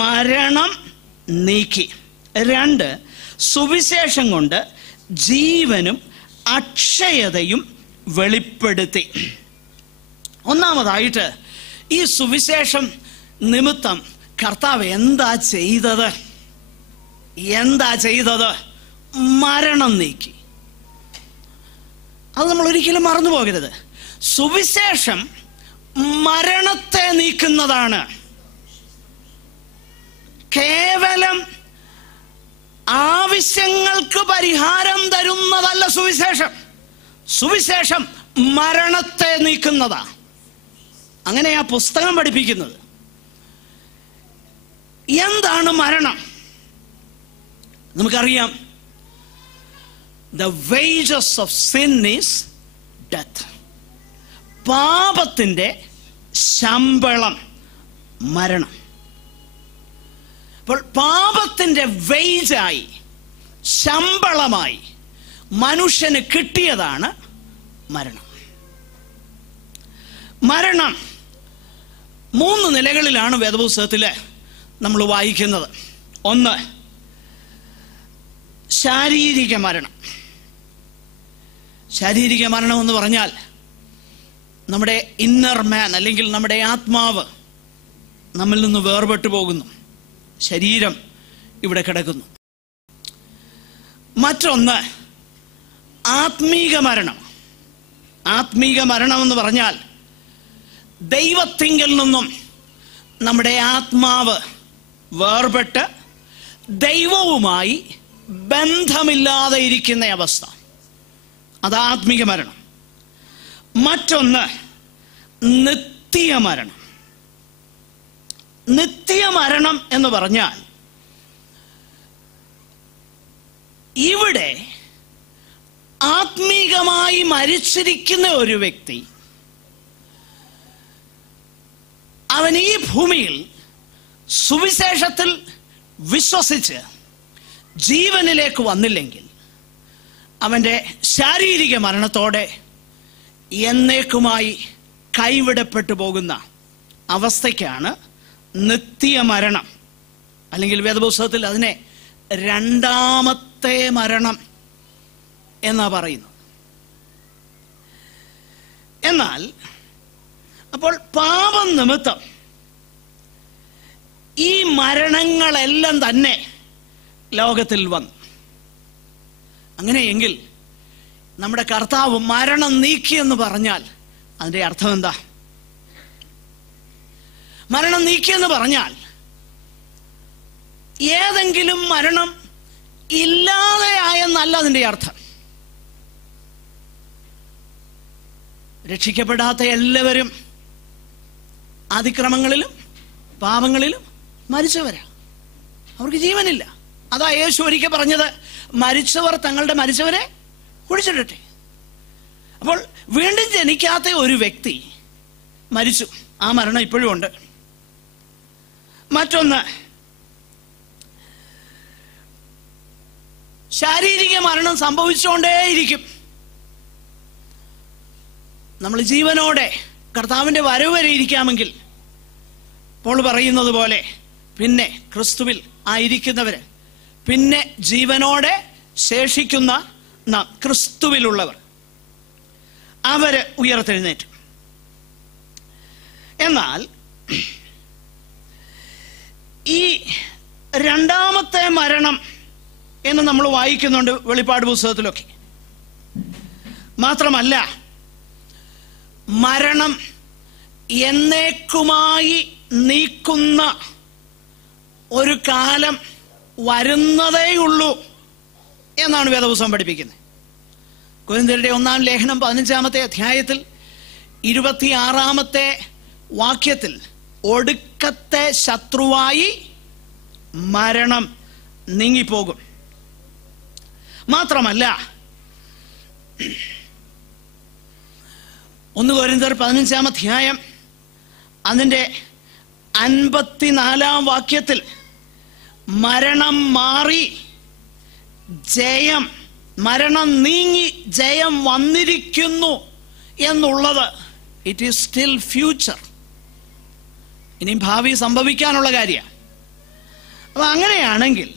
മരണം നീക്കി. രണ്ട്, സുവിശേഷം കൊണ്ട് ജീവനും അക്ഷയതയും വെളിപ്പെടുത്തി. ഒന്നാമതായിട്ട്, ഈ സുവിശേഷം നിമിത്തം കർത്താവ് എന്താ ചെയ്തത്? മരണം നീക്കി. അത് നമ്മൾ ഒരിക്കലും മറന്നു പോകരുത്. സുവിശേഷം മരണത്തെ നീക്കുന്നതാണ്. കേവലം ആവശ്യങ്ങൾക്ക് പരിഹാരം തരുന്നതല്ല സുവിശേഷം. സുവിശേഷം മരണത്തെ നീക്കുന്നതാ. അങ്ങനെയാ പുസ്തകം പഠിപ്പിക്കുന്നത്. എന്താണ് മരണം? നമുക്കറിയാം, the wages of sin is death. പാപത്തിൻ്റെ ശമ്പളം മരണം. അപ്പോൾ പാപത്തിൻ്റെ വേജായി, ശമ്പളമായി മനുഷ്യന് കിട്ടിയതാണ് മരണം. മരണം 3 നിലകളിലാണ് വേദപുസ്തകത്തിൽ നമ്മൾ വായിക്കുന്നത്. ഒന്ന്, ശാരീരിക മരണം. ശാരീരിക മരണം എന്ന് പറഞ്ഞാൽ നമ്മുടെ ഇന്നർ മാൻ, അല്ലെങ്കിൽ നമ്മുടെ ആത്മാവ് നമ്മിൽ നിന്ന് വേർപെട്ടു പോകുന്നു. ശരീരം ഇവിടെ കിടക്കുന്നു. മറ്റൊന്ന് ആത്മീക മരണം. ആത്മീക മരണം എന്ന് പറഞ്ഞാൽ ദൈവത്തിങ്കൽ നിന്നും നമ്മുടെ ആത്മാവ് വേർപെട്ട് ദൈവവുമായി ബന്ധമില്ലാതെ ഇരിക്കുന്ന അവസ്ഥ, അത് ആത്മീക മരണം. മറ്റൊന്ന് നിത്യമരണം. നിത്യമരണം എന്ന് പറഞ്ഞാൽ ഇവിടെ ആത്മീകമായി മരിച്ചിരിക്കുന്ന ഒരു വ്യക്തി അവൻ ഈ ഭൂമിയിൽ സുവിശേഷത്തിൽ വിശ്വസിച്ച് ജീവനിലേക്ക് വന്നില്ലെങ്കിൽ അവൻ്റെ ശാരീരിക മരണത്തോടെ എന്നേക്കുമായി കൈവിടപ്പെട്ടു പോകുന്ന അവസ്ഥയ്ക്കാണ് നിത്യമരണം, അല്ലെങ്കിൽ വേദപുസ്തകത്തിൽ അതിനെ രണ്ടാമത്തെ മരണം എന്നാ പറയുന്നു. എന്നാൽ അപ്പോൾ പാപം നിമിത്തം ഈ മരണങ്ങളെല്ലാം തന്നെ ലോകത്തിൽ വന്നു. അങ്ങനെയെങ്കിൽ നമ്മുടെ കർത്താവ് മരണം നീക്കിയെന്ന് പറഞ്ഞാൽ അതിൻ്റെ അർത്ഥം എന്താ? മരണം നീക്കിയെന്ന് പറഞ്ഞാൽ ഏതെങ്കിലും മരണം ഇല്ലാതെയായെന്നല്ല അതിൻ്റെ അർത്ഥം. രക്ഷിക്കപ്പെടാത്ത എല്ലാവരും അതിക്രമങ്ങളിലും പാപങ്ങളിലും മരിച്ചവരാ, അവർക്ക് ജീവനില്ല. അതാ യേശു ഒരിക്കൽ പറഞ്ഞത്, മരിച്ചവർ തങ്ങളുടെ മരിച്ചവരെ കുഴിച്ചിടട്ടെ. അപ്പോൾ വീണ്ടും ജനിക്കാത്ത ഒരു വ്യക്തി മരിച്ചു, ആ മരണം ഇപ്പോഴും ഉണ്ട്. മറ്റൊന്ന് ശാരീരിക മരണം സംഭവിച്ചുകൊണ്ടേയിരിക്കും. നമ്മൾ ജീവനോടെ കർത്താവിൻ്റെ വരവ് വരെ ഇരിക്കാമെങ്കിൽ പോൾ പറയുന്നത് പോലെ പിന്നെ ക്രിസ്തുവിൽ ആയിരിക്കുന്നവര്, പിന്നെ ജീവനോടെ ശേഷിക്കുന്ന ക്രിസ്തുവിലുള്ളവർ, അവര് ഉയർത്തെഴുന്നേറ്റു. എന്നാൽ ഈ രണ്ടാമത്തെ മരണം എന്ന് നമ്മൾ വായിക്കുന്നുണ്ട് വെളിപ്പാട് പുസ്തകത്തിലൊക്കെ. മാത്രമല്ല, മരണം എന്നേക്കുമായി നീക്കുന്ന ഒരു കാലം വരുന്നതേയുള്ളൂ എന്നാണ് വേദപുസ്തകം പഠിപ്പിക്കുന്നത്. കൊരിന്ത്യരുടെ 1-ാം ലേഖനം 15-ാമത്തെ അധ്യായത്തിൽ 26-ാമത്തെ വാക്യത്തിൽ ഒടുക്കത്തെ ശത്രുവായി മരണം നീങ്ങിപ്പോകും. മാത്രമല്ല, 1 കൊരിന്ത്യർ 15-ാം അധ്യായം അതിൻ്റെ 54-ാം വാക്യത്തിൽ മരണം മാറി ജയം, മരണം നീങ്ങി ജയം വന്നിരിക്കുന്നു എന്നുള്ളത് ഇറ്റ് ഈസ് സ്റ്റിൽ ഫ്യൂച്ചർ, ഇനിയും ഭാവി സംഭവിക്കാനുള്ള കാര്യമാണ്. അപ്പൊ അങ്ങനെയാണെങ്കിൽ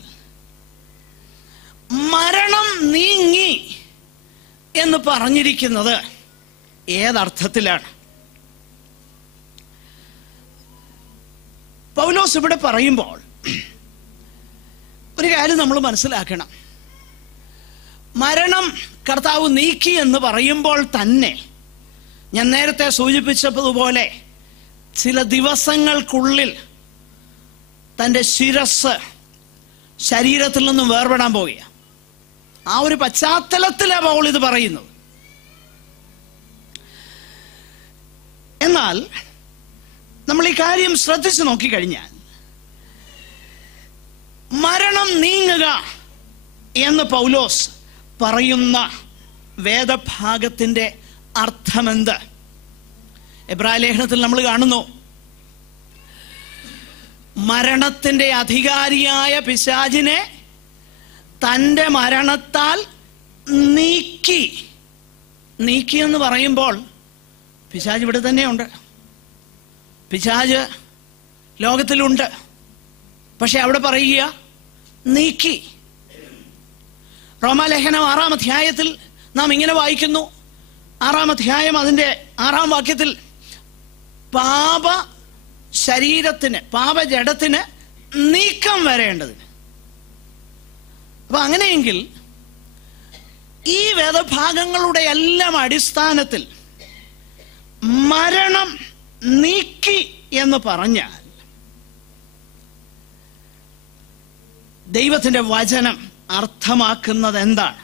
മരണം നീങ്ങി എന്ന് പറഞ്ഞിരിക്കുന്നത് ഏതർത്ഥത്തിലാണ്? പൗലോസ് ഇവിടെ പറയുമ്പോൾ ഒരു കാര്യം നമ്മൾ മനസ്സിലാക്കണം. മരണം കർത്താവ് നീക്കി എന്ന് പറയുമ്പോൾ തന്നെ ഞാൻ നേരത്തെ സൂചിപ്പിച്ചതുപോലെ ചില ദിവസങ്ങൾക്കുള്ളിൽ തൻ്റെ ശിരസ് ശരീരത്തിൽ നിന്നും വേർപെടാൻ പോവുക. ആ ഒരു പശ്ചാത്തലത്തിലാണ് പൗൽ ഇത് പറയുന്നത്. എന്നാൽ നമ്മൾ ഈ കാര്യം ശ്രദ്ധിച്ചു നോക്കിക്കഴിഞ്ഞാൽ മരണം നീങ്ങുക എന്ന് പൗലോസ് പറയുന്ന വേദഭാഗത്തിൻ്റെ അർത്ഥമെന്ത്? എബ്രായ ലേഖനത്തിൽ നമ്മൾ കാണുന്നു, മരണത്തിൻ്റെ അധികാരിയായ പിശാചിനെ തൻ്റെ മരണത്താൽ നീക്കി. നീക്കി എന്ന് പറയുമ്പോൾ പിശാച് ഇവിടെ തന്നെയുണ്ട്, പിശാച് ലോകത്തിലുണ്ട്. പക്ഷെ അവിടെ പറയുക നീക്കി. റോമാലേഖനം 6-ാം അധ്യായത്തിൽ നാം ഇങ്ങനെ വായിക്കുന്നു, 6-ാം അധ്യായം അതിൻ്റെ 6-ാം വാക്യത്തിൽ പാപ ശരീരത്തിന്, പാപജഡത്തിന് നീക്കം വരേണ്ടതിന്. അപ്പൊ അങ്ങനെയെങ്കിൽ ഈ വേദഭാഗങ്ങളുടെ എല്ലാം അടിസ്ഥാനത്തിൽ മരണം നീക്കി എന്ന് പറഞ്ഞാൽ ദൈവത്തിൻ്റെ വചനം അർത്ഥമാക്കുന്നത് എന്താണ്?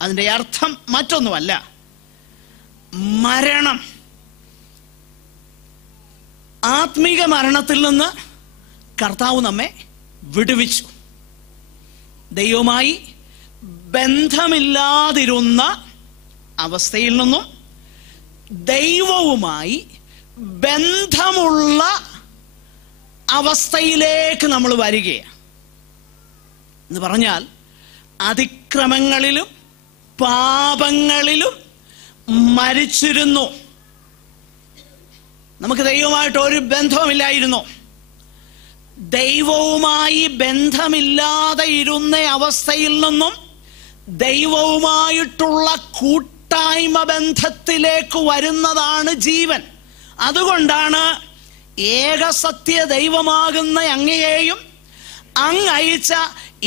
അതിൻ്റെ അർത്ഥം മറ്റൊന്നുമല്ല, മരണം, ആത്മീക മരണത്തിൽ നിന്ന് കർത്താവ് നമ്മെ വിടുവിച്ചു. ദൈവവുമായി ബന്ധമില്ലാതിരുന്ന അവസ്ഥയിൽ നിന്നും ദൈവവുമായി ബന്ധമുള്ള അവസ്ഥയിലേക്ക് നമ്മൾ വരികയാണ് എന്ന് പറഞ്ഞാൽ, അതിക്രമങ്ങളിലും പാപങ്ങളിലും മരിച്ചിരുന്നു. നമുക്ക് ദൈവമായിട്ട് ഒരു ബന്ധവുമില്ലായിരുന്നു. ദൈവവുമായി ബന്ധമില്ലാതെ ഇരുന്ന അവസ്ഥയിൽ നിന്നും ദൈവവുമായിട്ടുള്ള കൂട്ടായ്മ ബന്ധത്തിലേക്ക് വരുന്നതാണ് ജീവൻ. അതുകൊണ്ടാണ് ഏകസത്യ ദൈവമാകുന്ന അങ്ങയെയും അങ്ങ് അയച്ച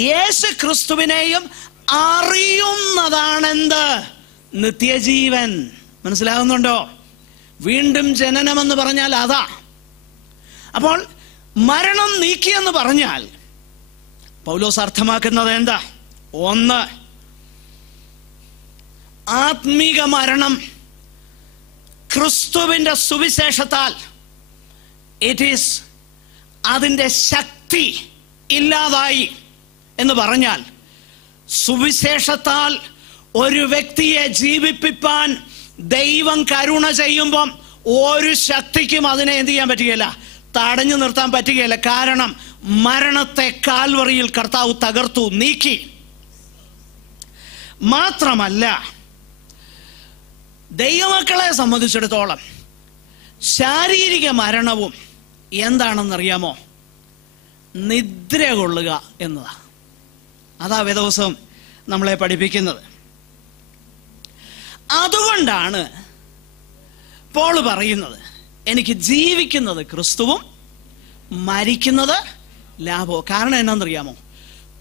യേശു ക്രിസ്തുവിനെയും അറിയുന്നതാണെന്ത്? നിത്യജീവൻ. മനസ്സിലാകുന്നുണ്ടോ? വീണ്ടും ജനനമെന്ന് പറഞ്ഞാൽ അതാ. അപ്പോൾ മരണം നീക്കിയെന്ന് പറഞ്ഞാൽ പൗലോസ് അർത്ഥമാക്കുന്നത് എന്താ? ഒന്ന്, ആത്മീക മരണം ക്രിസ്തുവിൻ്റെ സുവിശേഷത്താൽ അതിൻ്റെ ശക്തി ഇല്ലാതായി എന്ന് പറഞ്ഞാൽ, സുവിശേഷത്താൽ ഒരു വ്യക്തിയെ ജീവിപ്പിപ്പാൻ ദൈവം കരുണ ചെയ്യുമ്പം ഒരു ശക്തിക്കും അതിനെ എന്ത് ചെയ്യാൻ പറ്റുകയില്ല, തടഞ്ഞു നിർത്താൻ പറ്റുകയില്ല. കാരണം മരണത്തെ കാൽവറിയിൽ കർത്താവ് തകർത്തു, നീക്കി. മാത്രമല്ല, ദൈവമക്കളെ സംബന്ധിച്ചിടത്തോളം ശാരീരിക മരണവും എന്താണെന്നറിയാമോ? നിദ്ര കൊള്ളുക എന്നതാണ്. അതാ വേദപുസ്തകം നമ്മളെ പഠിപ്പിക്കുന്നത്. അതുകൊണ്ടാണ് പോൾ പറയുന്നത്, എനിക്ക് ജീവിക്കുന്നത് ക്രിസ്തുവും മരിക്കുന്നത് ലാഭവും. കാരണം എന്നാന്നറിയാമോ?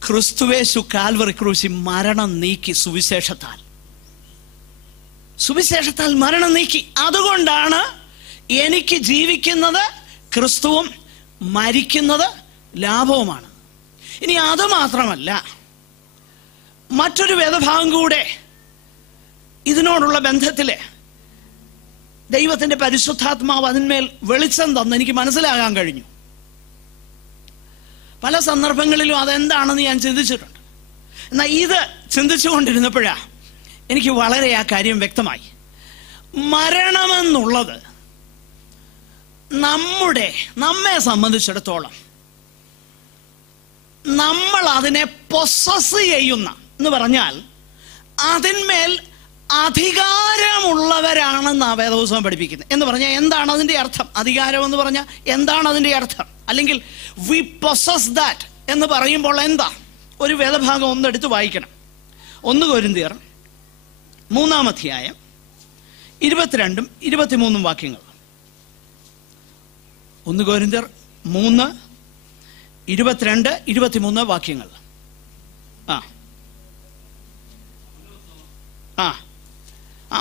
ക്രിസ്തുവേശു കാൽവറി ക്രൂശിൽ മരണം നീക്കി. സുവിശേഷത്താൽ മരണം നീക്കി. അതുകൊണ്ടാണ് എനിക്ക് ജീവിക്കുന്നത് ക്രിസ്തുവും മരിക്കുന്നത് ലാഭവുമാണ്. ഇനി അത് മാത്രമല്ല, മറ്റൊരു വേദഭാഗം കൂടെ ഇതിനോടുള്ള ബന്ധത്തില് ദൈവത്തിന്റെ പരിശുദ്ധാത്മാവ് അതിന്മേൽ വെളിച്ചം തന്ന് എനിക്ക് മനസ്സിലാകാൻ കഴിഞ്ഞു. പല സന്ദർഭങ്ങളിലും അതെന്താണെന്ന് ഞാൻ ചിന്തിച്ചിട്ടുണ്ട്. എന്നാൽ ഇത് ചിന്തിച്ചുകൊണ്ടിരുന്നപ്പോഴാ എനിക്ക് വളരെ ആ കാര്യം വ്യക്തമായി. മരണമെന്നുള്ളത് നമ്മെ സംബന്ധിച്ചിടത്തോളം നമ്മൾ അതിനെ പൊസസ് ചെയ്യുന്ന എന്ന് പറഞ്ഞാൽ അതിന്മേൽ അധികാരമുള്ളവരാണെന്ന് ആ വേദപുസ്തകം പഠിപ്പിക്കുന്നത്. എന്ന് പറഞ്ഞാൽ എന്താണ് അതിൻ്റെ അർത്ഥം? അധികാരം എന്ന് പറഞ്ഞാൽ എന്താണ് അതിൻ്റെ അർത്ഥം? അല്ലെങ്കിൽ വി പൊസസ് ദാറ്റ് എന്ന് പറയുമ്പോൾ എന്താ? ഒരു വേദഭാഗം ഒന്നെടുത്ത് വായിക്കണം. 1 കൊരിന്ത്യർ 3-ാം അധ്യായം 22 23 വാക്യങ്ങൾ. 1 കൊരിന്ത്യർ 3 22 23 വാക്യങ്ങൾ.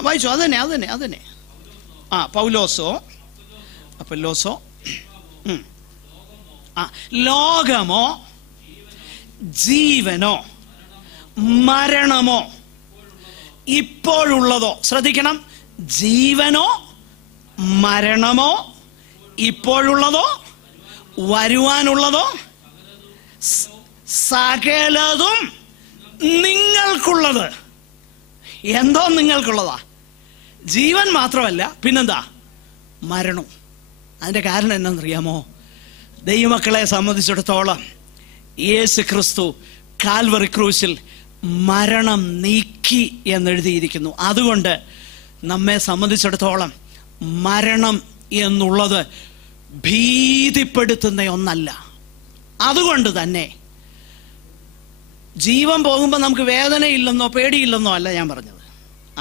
വായിച്ചു. അതന്നെ. പൗലോസോ അപ്പൊല്ലോസോ ലോകമോ ജീവനോ മരണമോ ഇപ്പോഴുള്ളതോ, ശ്രദ്ധിക്കണം, ജീവനോ മരണമോ ഇപ്പോഴുള്ളതോ വരുവാനുള്ളതോ സകലതും നിങ്ങൾക്കുള്ളത്. എന്തോ നിങ്ങൾക്കുള്ളതാ? ജീവൻ മാത്രമല്ല, പിന്നെന്താ? മരണം. അതിൻ്റെ കാരണം എന്താണെന്നറിയാമോ? ദൈവമക്കളെ സംബന്ധിച്ചിടത്തോളം യേശു ക്രിസ്തു കാൽവറി ക്രൂശിൽ മരണം നീക്കി എന്നെഴുതിയിരിക്കുന്നു. അതുകൊണ്ട് നമ്മെ സംബന്ധിച്ചിടത്തോളം മരണം എന്നുള്ളത് ഭീതിപ്പെടുത്തുന്ന ഒന്നല്ല. അതുകൊണ്ട് തന്നെ ജീവൻ പോകുമ്പോൾ നമുക്ക് വേദനയില്ലെന്നോ പേടിയില്ലെന്നോ അല്ല ഞാൻ പറഞ്ഞത്.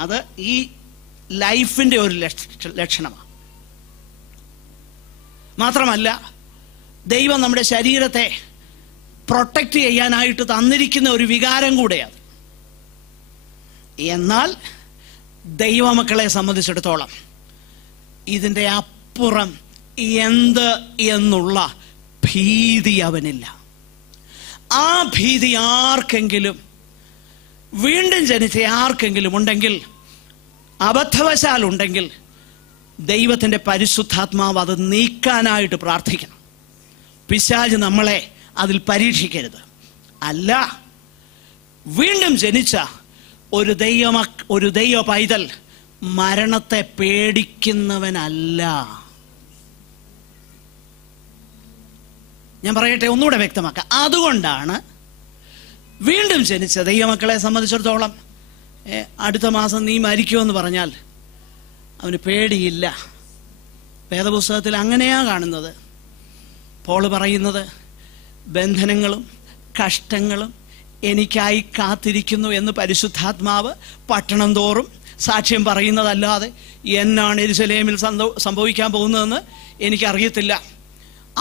അത് ഈ ലൈഫിൻ്റെ ഒരു ലക്ഷണമാണ്. മാത്രമല്ല, ദൈവം നമ്മുടെ ശരീരത്തെ പ്രൊട്ടക്റ്റ് ചെയ്യാനായിട്ട് തന്നിരിക്കുന്ന ഒരു വികാരം കൂടെയാണ്. എന്നാൽ ദൈവമക്കളെ സംബന്ധിച്ചിടത്തോളം ഇതിൻ്റെ അപ്പുറം എന്ത് എന്നുള്ള ഭീതി അവനില്ല. ആ ഭീതി ആർക്കെങ്കിലും, വീണ്ടും ജനിച്ച ആർക്കെങ്കിലും ഉണ്ടെങ്കിൽ, അബദ്ധവശാലുണ്ടെങ്കിൽ, ദൈവത്തിൻ്റെ പരിശുദ്ധാത്മാവ് അത് നീക്കാനായിട്ട് പ്രാർത്ഥിക്കണം. പിശാച് നമ്മളെ അതിൽ പരീക്ഷിക്കരുത്. അല്ല, വീണ്ടും ജനിച്ച ഒരു ദൈവ പൈതൽ മരണത്തെ പേടിക്കുന്നവനല്ല. ഞാൻ പറയട്ടെ, ഒന്നുകൂടെ വ്യക്തമാക്കാം. അതുകൊണ്ടാണ് വീണ്ടും ജനിച്ച ദൈവമക്കളെ സംബന്ധിച്ചിടത്തോളം അടുത്ത മാസം നീ മരിക്കുമെന്ന് പറഞ്ഞാൽ അവന് പേടിയില്ല. വേദപുസ്തകത്തിൽ അങ്ങനെയാ കാണുന്നത്. പോൾ പറയുന്നത്, ബന്ധനങ്ങളും കഷ്ടങ്ങളും എനിക്കായി കാത്തിരിക്കുന്നു എന്ന് പരിശുദ്ധാത്മാവ് പട്ടണം തോറും സാക്ഷ്യം പറയുന്നതല്ലാതെ എന്നാണ് യെരുശലേമിൽ സംഭവിക്കാൻ പോകുന്നതെന്ന് എനിക്കറിയത്തില്ല.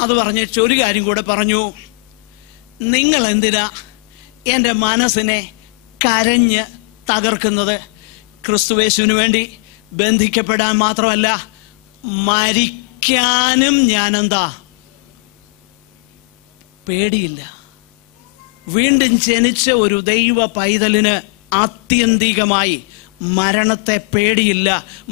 അത് പറഞ്ഞിട്ട് ഒരു കാര്യം കൂടെ പറഞ്ഞു, നിങ്ങൾ എന്തിനാ എൻ്റെ മനസ്സിനെ കരഞ്ഞ് തകർക്കുന്നത്? ക്രിസ്തുയേശുവിന് വേണ്ടി ബന്ധിക്കപ്പെടാൻ മാത്രമല്ല, മരിക്കാനും ഞാനെന്താ പേടിയില്ല. വീണ്ടും ജനിച്ച ഒരു ദൈവ പൈതലിന് ആത്യന്തികമായി മരണത്തെ പേടിയില്ല.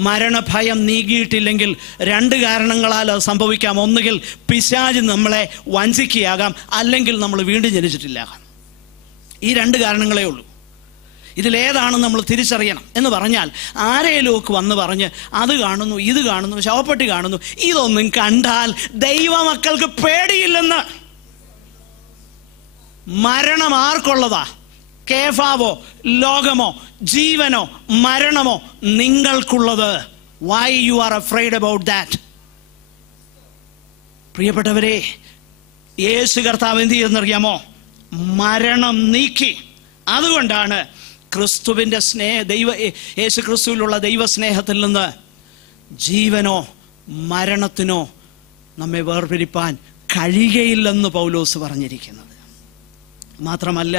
മരണഭയം നീങ്ങിയിട്ടില്ലെങ്കിൽ രണ്ട് കാരണങ്ങളാൽ അത് സംഭവിക്കാം. ഒന്നുകിൽ പിശാച് നമ്മളെ വഞ്ചിക്കുകയാകാം, അല്ലെങ്കിൽ നമ്മൾ വീണ്ടും ജനിച്ചിട്ടില്ലാകാം. ഈ രണ്ട് കാരണങ്ങളേ ഉള്ളൂ. ഇതിലേതാണ് നമ്മൾ തിരിച്ചറിയണം എന്ന് പറഞ്ഞാൽ, ആരേലുമൊക്കെ വന്ന് പറഞ്ഞ് അത് കാണുന്നു, ഇത് കാണുന്നു, ശവപ്പെട്ടി കാണുന്നു, ഇതൊന്നും കണ്ടാൽ ദൈവമക്കൾക്ക് പേടിയില്ലെന്ന്. മരണം ആർക്കുള്ളതാ? കേഫാവോ, ലോകമോ, ജീവനോ, മരണമോ നിങ്ങൾക്കുള്ളത്. Why you are afraid about that? പ്രിയപ്പെട്ടവരെ, യേശു കർത്താവ് എന്ത് ചെയ്തെന്നറിയാമോ? മരണം നീക്കി. അതുകൊണ്ടാണ് ക്രിസ്തുവിൻ്റെ യേശു ക്രിസ്തുവിലുള്ള ദൈവസ്നേഹത്തിൽ നിന്ന് ജീവനോ മരണത്തിനോ നമ്മെ വേർപിരിപ്പാൻ കഴിയുകയില്ലെന്ന് പൗലോസ് പറഞ്ഞിരിക്കുന്നത്. മാത്രമല്ല,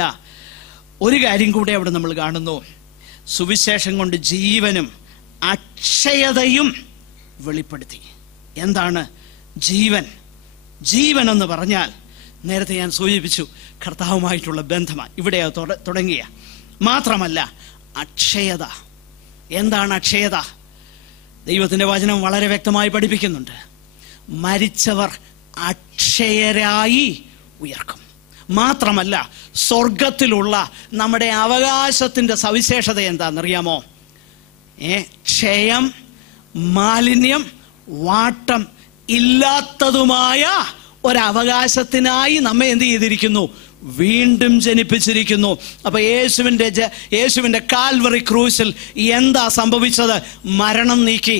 ഒരു കാര്യം കൂടെ അവിടെ നമ്മൾ കാണുന്നു. സുവിശേഷം കൊണ്ട് ജീവനും അക്ഷയതയും വെളിപ്പെടുത്തി. എന്താണ് ജീവൻ? ജീവൻ എന്ന് പറഞ്ഞാൽ, നേരത്തെ ഞാൻ സൂചിപ്പിച്ചു, കർത്താവുമായിട്ടുള്ള ബന്ധമാണ് ഇവിടെ തുടങ്ങിയ. മാത്രമല്ല, അക്ഷയത. എന്താണ് അക്ഷയത? ദൈവത്തിൻ്റെ വചനം വളരെ വ്യക്തമായി പഠിപ്പിക്കുന്നുണ്ട്. മരിച്ചവർ അക്ഷയരായി ഉയർക്കും. മാത്രമല്ല, സ്വർഗത്തിലുള്ള നമ്മുടെ അവകാശത്തിൻ്റെ സവിശേഷത എന്താണെന്നറിയാമോ? ക്ഷയം, മാലിന്യം, വാട്ടം ഇല്ലാത്തതുമായ ഒരവകാശത്തിനായി നമ്മെ എന്ത് ചെയ്തിരിക്കുന്നു? വീണ്ടും ജനിപ്പിച്ചിരിക്കുന്നു. അപ്പൊ യേശുവിൻ്റെ കാൽവറി ക്രൂശിൽ എന്താ സംഭവിച്ചത്? മരണം നീക്കി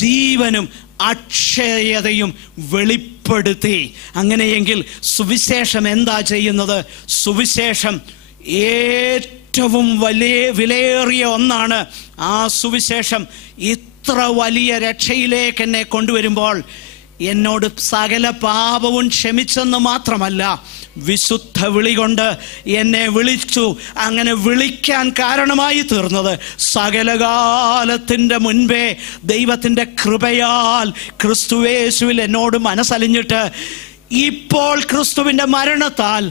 ജീവനും അക്ഷയതയും വെളിപ്പെടുത്തി. അങ്ങനെയെങ്കിൽ സുവിശേഷം എന്താ ചെയ്യുന്നത്? സുവിശേഷം ഏറ്റവും വിലയേറിയ ഒന്നാണ്. ആ സുവിശേഷം ഇത്ര വലിയ രക്ഷയിലേക്ക് എന്നെ കൊണ്ടുവരുമ്പോൾ എന്നോട് സകല പാപവും ക്ഷമിച്ചെന്ന് മാത്രമല്ല, വിശുദ്ധ വിളി കൊണ്ട് എന്നെ വിളിച്ചു. അങ്ങനെ വിളിക്കാൻ കാരണമായി തീർന്നത് സകലകാലത്തിൻ്റെ മുൻപേ ദൈവത്തിൻ്റെ കൃപയാൽ ക്രിസ്തുയേശുവിൽ എന്നോട് മനസ്സലിഞ്ഞിട്ട് ഇപ്പോൾ ക്രിസ്തുവിൻ്റെ മരണത്താൽ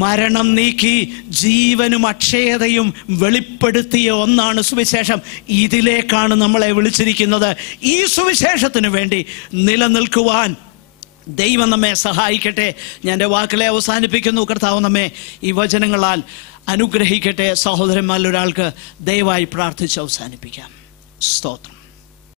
മരണം നീക്കി ജീവനും അക്ഷയതയും വെളിപ്പെടുത്തിയ ഒന്നാണ് സുവിശേഷം. ഇതിലേക്കാണ് നമ്മളെ വിളിച്ചിരിക്കുന്നത്. ഈ സുവിശേഷത്തിന് വേണ്ടി നിലനിൽക്കുവാൻ ദൈവം നമ്മെ സഹായിക്കട്ടെ. ഞാൻ എൻ്റെ വാക്കുകളെ അവസാനിപ്പിക്കുന്നു. കർത്താവ് നമ്മെ ഈ വചനങ്ങളാൽ അനുഗ്രഹിക്കട്ടെ. സഹോദരന്മാരിൽ ഒരാൾക്ക് ദയവായി പ്രാർത്ഥിച്ച് അവസാനിപ്പിക്കാം. സ്തോത്രം.